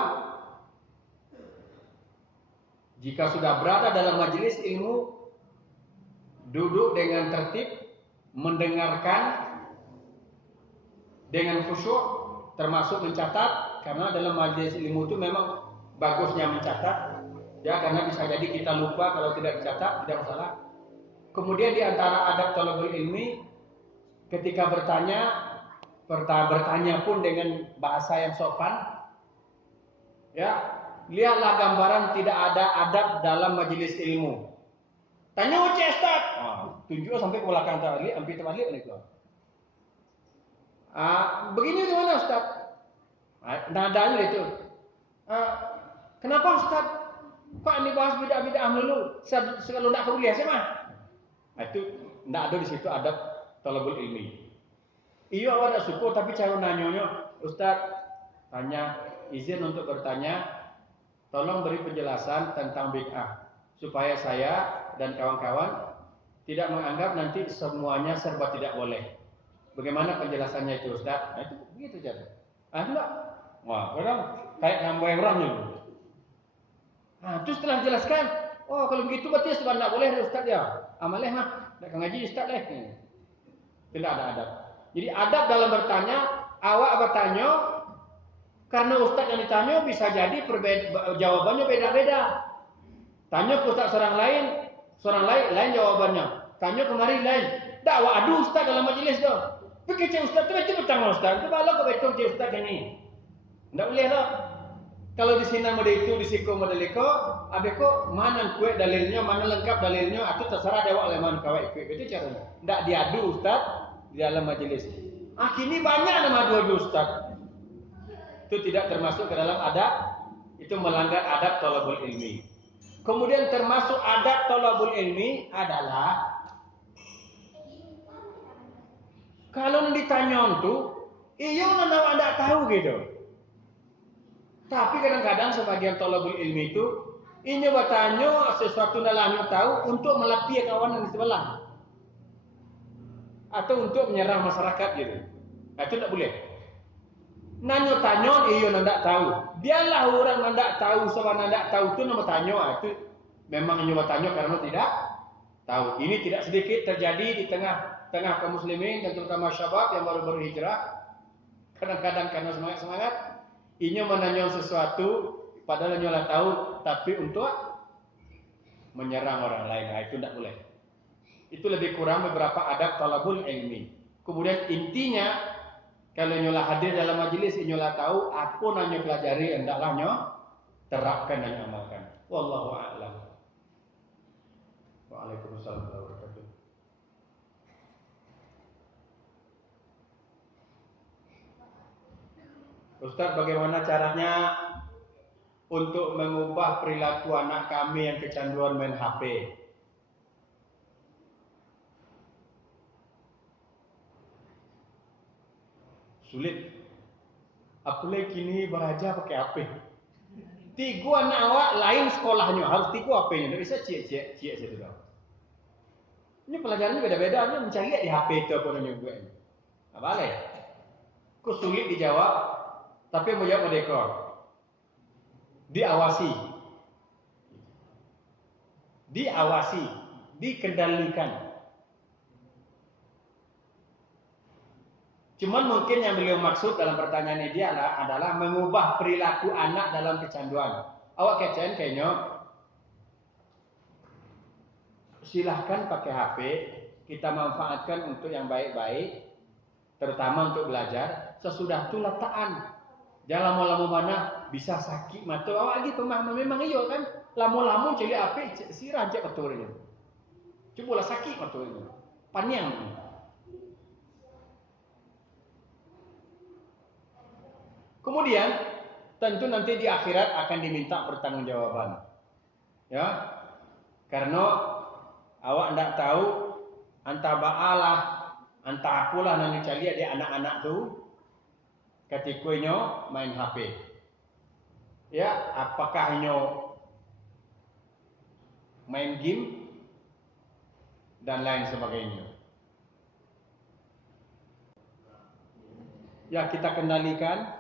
jika sudah berada dalam majelis ilmu, duduk dengan tertib, mendengarkan dengan khusyuk, termasuk mencatat, karena dalam majelis ilmu itu memang bagusnya mencatat, ya, karena bisa jadi kita lupa kalau tidak dicatat, tidak masalah. Kemudian di antara adab thalabul ilmi, ketika bertanya pun dengan bahasa yang sopan, ya, lihatlah gambaran tidak ada adab dalam majelis ilmu. Tanya ucap Ustaz. Tunjuk sampai ke belakang tadi, hampir terbalik itu. Begini gimana Ustaz? Nadanya itu. Kenapa Ustaz? Kok ini bahas bid'ah melulu? Kalau tidak kuliah sih mah. Itu tidak ada di situ adab thalabul ilmi. Iya ada syukur tapi cara nanyanya Ustaz tanya izin untuk bertanya, tolong beri penjelasan tentang bid'ah supaya saya dan kawan-kawan tidak menganggap nanti semuanya serba tidak boleh. Bagaimana penjelasannya itu Ustaz? Nah, itu begitu jadi. Enggak. Wah, kadang kayak ngambil orang itu. Nah, terus setelah jelaskan, oh kalau begitu berarti sebab tidak boleh Ustaz ya. Amaleh mah, nak ngaji Ustaz leh. Tidak ada adab. Jadi adab dalam bertanya, awak bertanya karena Ustaz yang ditanya bisa jadi jawabannya beda-beda. Tanya ke Ustaz seorang lain jawabannya. Tanya kemari lain. Dakwah adu Ustaz dalam majelis tu. Pergi Ustaz tu itu bertanya Ustaz. Tu kalau kau betul cik Ustaz ini. Tak boleh lah. Kalau di sini ada itu di siku modeliko, abeko mana kuat dalilnya, mana lengkap dalilnya, itu terserah dewa leman kawai ikut. Itu caranya. Tak diadu Ustaz di dalam majelis. Kini banyak nama adu Ustaz. Itu tidak termasuk ke dalam adab. Itu melanggar adab thalabul ilmi. Kemudian termasuk adab thalabul ilmi adalah kalau ditanya tu, iyo nana tidak tahu gitu. Tapi kadang-kadang sebagian thalabul ilmi itu inyo bertanya sesuatu nalahnya tahu untuk melatih kawan di sebelah atau untuk menyerang masyarakat gitu. Itu tidak boleh. Nanya tanya iyo tidak tahu. Dialah orang tidak tahu sebab tidak tahu itu nama tanya itu memang inyo bertanya karena tidak tahu. Ini tidak sedikit terjadi di tengah kaum muslimin dan terutama syabab yang baru-baru hijrah. Kadang-kadang karena semangat inyo menanya sesuatu padahal inyo lah tahu tapi untuk menyerang orang lain. Nah, itu tidak boleh. Itu lebih kurang beberapa adab thalabul ilmi. Kemudian intinya kalau inyo lah hadir dalam majelis inyo lah tahu apa yang pelajari hendaklah inyo terapkan dan amalkan. Wallahu a'lam. Waalaikumsalam warahmatullahi wabarakatuh. Ustaz, bagaimana caranya untuk mengubah perilaku anak kami yang kecanduan main HP? Sulit. Apalagi kini belajar pakai HP. Tiga anak awak lain sekolahnya harus tiga HP-nya. Tidak bisa cie situ dah. Ini pelajarannya beda-beda. Dia mencari di HP itu apa namanya gue. Apa boleh? Kok sulit dijawab? Tapi yang menjawab mereka diawasi, dikendalikan. Cuman mungkin yang beliau maksud dalam pertanyaan ini adalah mengubah perilaku anak dalam kecanduan. Awak kecen kayaknya silahkan pakai HP, kita manfaatkan untuk yang baik-baik, terutama untuk belajar. Sesudah itu letaan. Jangan lama-lama mana bisa sakit mata. Awak lagi pemahaman memang iya kan. Lama-lama cili api sirah cek betul ini. Cubalah sakit mata ini. Panjang. Kemudian tentu nanti di akhirat akan diminta pertanggungjawaban. Ya. Karena awak tidak tahu antara ba'alah, antara apalah nanti cari di anak-anak tu ketika inyo main HP. Ya, apakah inyo main game dan lain sebagainya. Ya, kita kendalikan.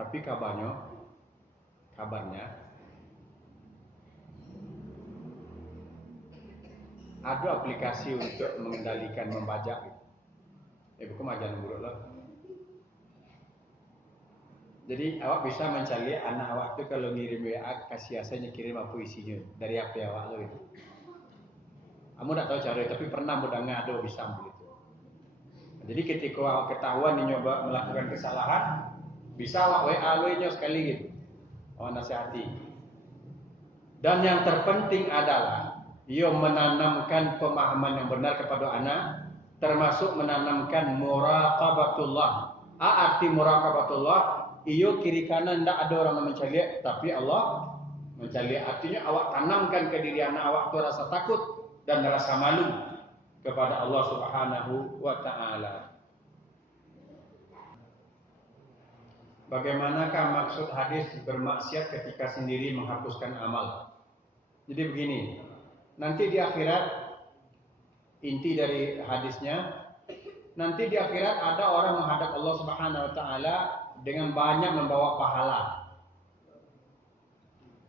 Tapi kabarnya ada aplikasi untuk mengendalikan membajak. Bukan majan buruk lah. Jadi awak bisa mencari anak awak tu kalau ngirim WA kasih asalnya kirim apa isinya dari HP awak lo itu. Kamu tak tahu cara tapi pernah mudah ada bisa begitu. Jadi ketika awak ketahuan nyoba melakukan kesalahan, bisa awak WA lo nya sekali gitu. Awak nasihati. Dan yang terpenting adalah ia menanamkan pemahaman yang benar kepada anak, termasuk menanamkan muraqabatullah. Arti muraqabatullah, ia kiri kanan tidak ada orang yang mencari, tapi Allah mencari. Artinya awak tanamkan ke diri anak awak itu rasa takut dan rasa malu kepada Allah Subhanahu wa taala. bagaimanakah maksud hadis bermaksiat ketika sendiri menghapuskan amal? Jadi begini, nanti di akhirat, inti dari hadisnya, nanti di akhirat ada orang menghadap Allah Subhanahu wa taala dengan banyak membawa pahala.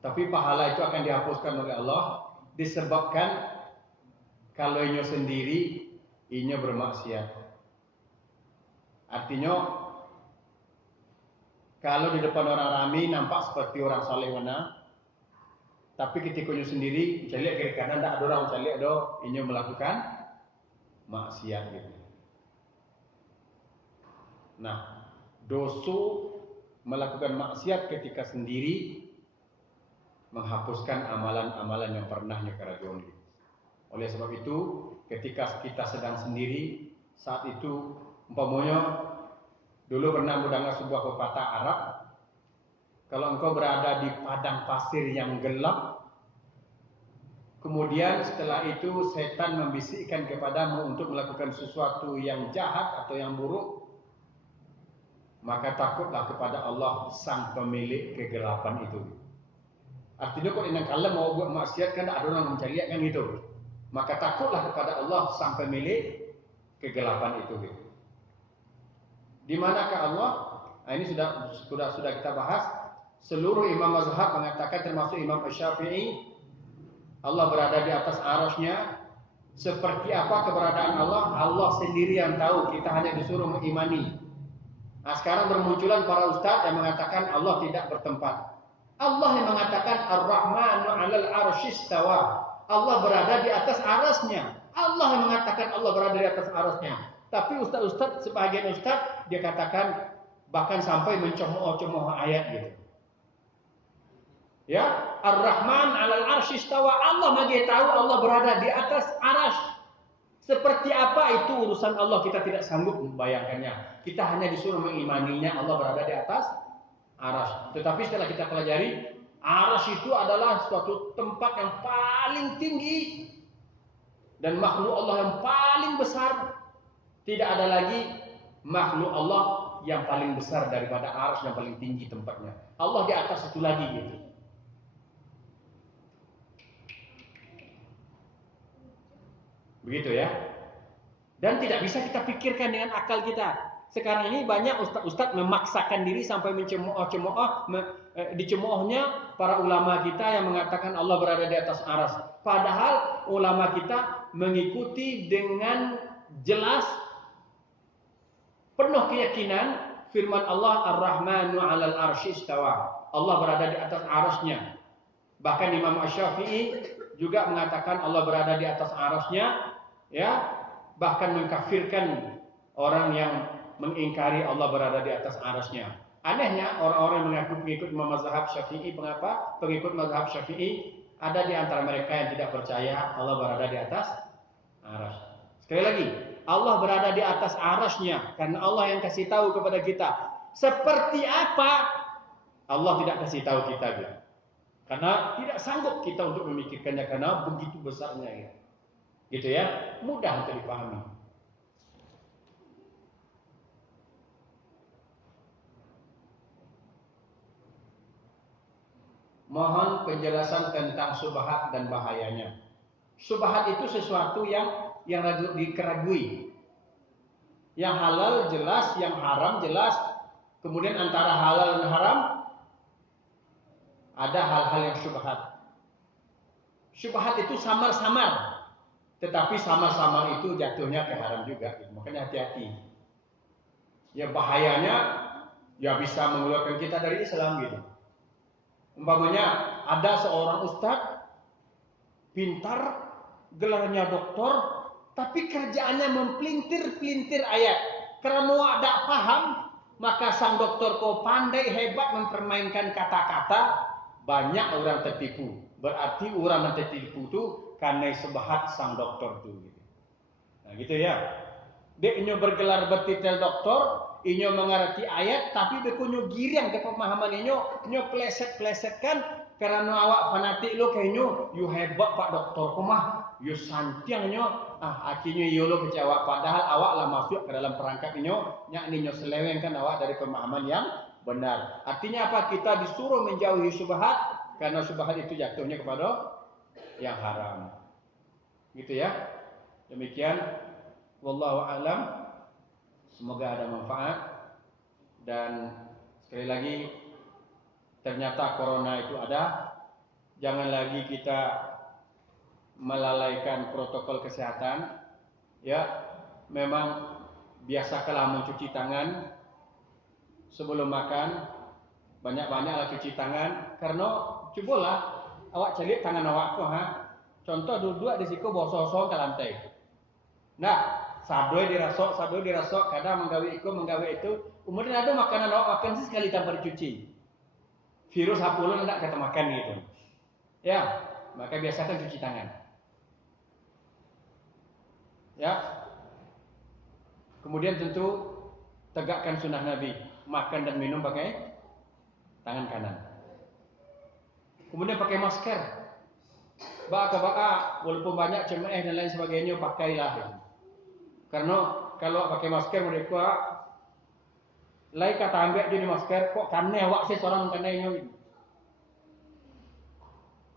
Tapi pahala itu akan dihapuskan oleh Allah disebabkan kalau inyo sendiri inyo bermaksiat. Artinya kalau di depan orang ramai nampak seperti orang saleh mana, tapi ketika inyo sendiri calik kiri kanan tak ada orang calik do, inyo melakukan maksiat gitu. Nah, dosa melakukan maksiat ketika sendiri menghapuskan amalan-amalan yang pernah kerjakan. Oleh sebab itu, ketika kita sedang sendiri, saat itu umpamanya dulu pernah mendengar sebuah pepatah Arab, kalau engkau berada di padang pasir yang gelap, kemudian setelah itu setan membisikkan kepadamu untuk melakukan sesuatu yang jahat atau yang buruk, maka takutlah kepada Allah sang pemilik kegelapan itu. Artinya kalau inang kala mau buat maksiat kan ada orang mencari kan gitu. Maka takutlah kepada Allah sang pemilik kegelapan itu. Gitu. Di manakah Allah? Nah, ini sudah kita bahas. Seluruh imam mazhab mengatakan termasuk Imam Syafi'i, Allah berada di atas arasy-Nya. Seperti apa keberadaan Allah? Allah sendiri yang tahu. Kita hanya disuruh mengimani. Nah, sekarang bermunculan para ustaz yang mengatakan Allah tidak bertempat. Allah yang mengatakan Ar-Rahmanu 'alal 'arsy istawa. Allah berada di atas arasnya. Allah yang mengatakan Allah berada di atas arasnya. Tapi ustaz-ustaz, sebagian ustaz dia katakan bahkan sampai mencemooh-cemooh ayat gitu. Ya, Ar-Rahman 'alal 'arsy istawa. Allah Maha tahu Allah berada di atas arasy. Seperti apa itu urusan Allah, kita tidak sanggup membayangkannya. Kita hanya disuruh mengimaninya Allah berada di atas arasy. Tetapi setelah kita pelajari, arasy itu adalah suatu tempat yang paling tinggi dan makhluk Allah yang paling besar. Tidak ada lagi makhluk Allah yang paling besar daripada arasy yang paling tinggi tempatnya. Allah di atas itu lagi gitu. Begitu ya. Dan tidak bisa kita pikirkan dengan akal kita. Sekarang ini banyak ustaz-ustaz memaksakan diri sampai mencemooh-cemooh, dicemoohnya para ulama kita yang mengatakan Allah berada di atas arasy. Padahal ulama kita mengikuti dengan jelas penuh keyakinan firman Allah Ar-Rahmanu 'alal 'arsy istawa. Allah berada di atas arasy-Nya. Bahkan Imam Asy-Syafi'i juga mengatakan Allah berada di atas arasy-Nya, ya, bahkan mengkafirkan orang yang mengingkari Allah berada di atas arasy-Nya. Anehnya orang-orang yang mengaku pengikut mazhab Syafi'i, mengapa pengikut mazhab Syafi'i ada di antara mereka yang tidak percaya Allah berada di atas arasy. Sekali lagi, Allah berada di atas arasy-Nya karena Allah yang kasih tahu kepada kita. Seperti apa Allah tidak kasih tahu kita gitu. Karena tidak sanggup kita untuk memikirkannya karena begitu besarnya gitu. Gitu ya, mudah untuk dipahami. Mohon penjelasan tentang syubhat dan bahayanya. Syubhat itu sesuatu yang dikeragui. Yang halal jelas, yang haram jelas. Kemudian antara halal dan haram ada hal-hal yang syubhat. Syubhat itu samar-samar. Tetapi samar-samar itu jatuhnya ke haram juga. Makanya hati-hati. Ya bahayanya ya bisa mengeluarkan kita dari Islam gitu. Umpamanya ada seorang ustadz pintar, gelarnya doktor, tapi kerjaannya mempelintir-pelintir ayat. Karena tidak paham, maka sang doktor kok pandai hebat mempermainkan kata-kata, banyak orang tertipu. Berarti orang yang tertipu itu karena sebahat sang doktor itu. Nah gitu ya. Dia inyo bergelar bertitel doktor, inyo mengerti ayat, tapi dia kunyo giring ke pemahaman inyo pleset-plesetkan karena awak fanatik lo kayaknya you hebat pak doktor komah, you santiang nyo, akhirnya yo lo kecewa padahal awak lah masuk ke dalam perangkap inyo, yakni inyo selewengkan awak dari pemahaman yang benar. Artinya apa? Kita disuruh menjauhi syubhat karena syubhat itu jatuhnya kepada yang haram. Gitu ya. Demikian wallahu a'lam. Semoga ada manfaat dan sekali lagi ternyata corona itu ada. Jangan lagi kita melalaikan protokol kesehatan. Ya, memang biasakanlah mencuci tangan sebelum makan. Banyak-banyaklah cuci tangan karena cobalah awak celik tangan awak tu Contoh duduk di siku bosong-bosong ke lantai. Nah, sadoi dirasok, kadang menggawe itu. Kemudian ada makanan awak makan sekali tanpa dicuci. Virus hapulan tidak kita makan gitu. Ya, maka biasakan cuci tangan. Ya. Kemudian tentu tegakkan sunnah Nabi, makan dan minum pakai tangan kanan. Kemudian pakai masker. Baka walaupun banyak cemeh dan lain sebagainya pakailah. Karena kalau pakai masker mereka lai kata ambil jadi masker kok kaneh awak sih seorang kanehnya.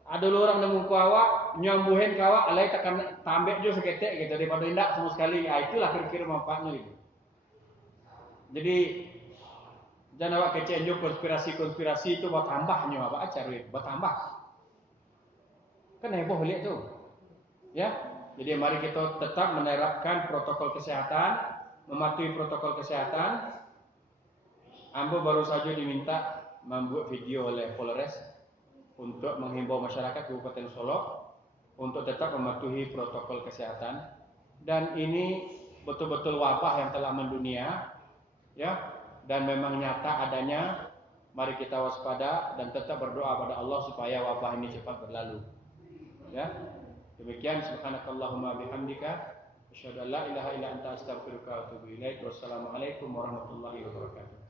Ada orang nemu ku awak nyambuhin ke awak lai tekan tambek jo seketek gitu daripada indak sama sekali. Itulah kira-kira manfaatnya gitu. Jadi jangan awak kecil konspirasi itu buat tambahnya awak acara itu, buat tambah. Kan heboh lihat tuh. Ya. Jadi mari kita tetap menerapkan protokol kesehatan, mematuhi protokol kesehatan. Ambo baru saja diminta membuat video oleh Polres untuk menghimbau masyarakat Kabupaten Solok untuk tetap mematuhi protokol kesehatan. Dan ini betul-betul wabah yang telah mendunia, ya. Dan memang nyata adanya. Mari kita waspada dan tetap berdoa pada Allah supaya wabah ini cepat berlalu. Ya. Demikian subhanakallahumma bihamdika asyhadu an la ilaha illa anta astaghfiruka wa atubu ilaik. Wassalamualaikum warahmatullahi wabarakatuh.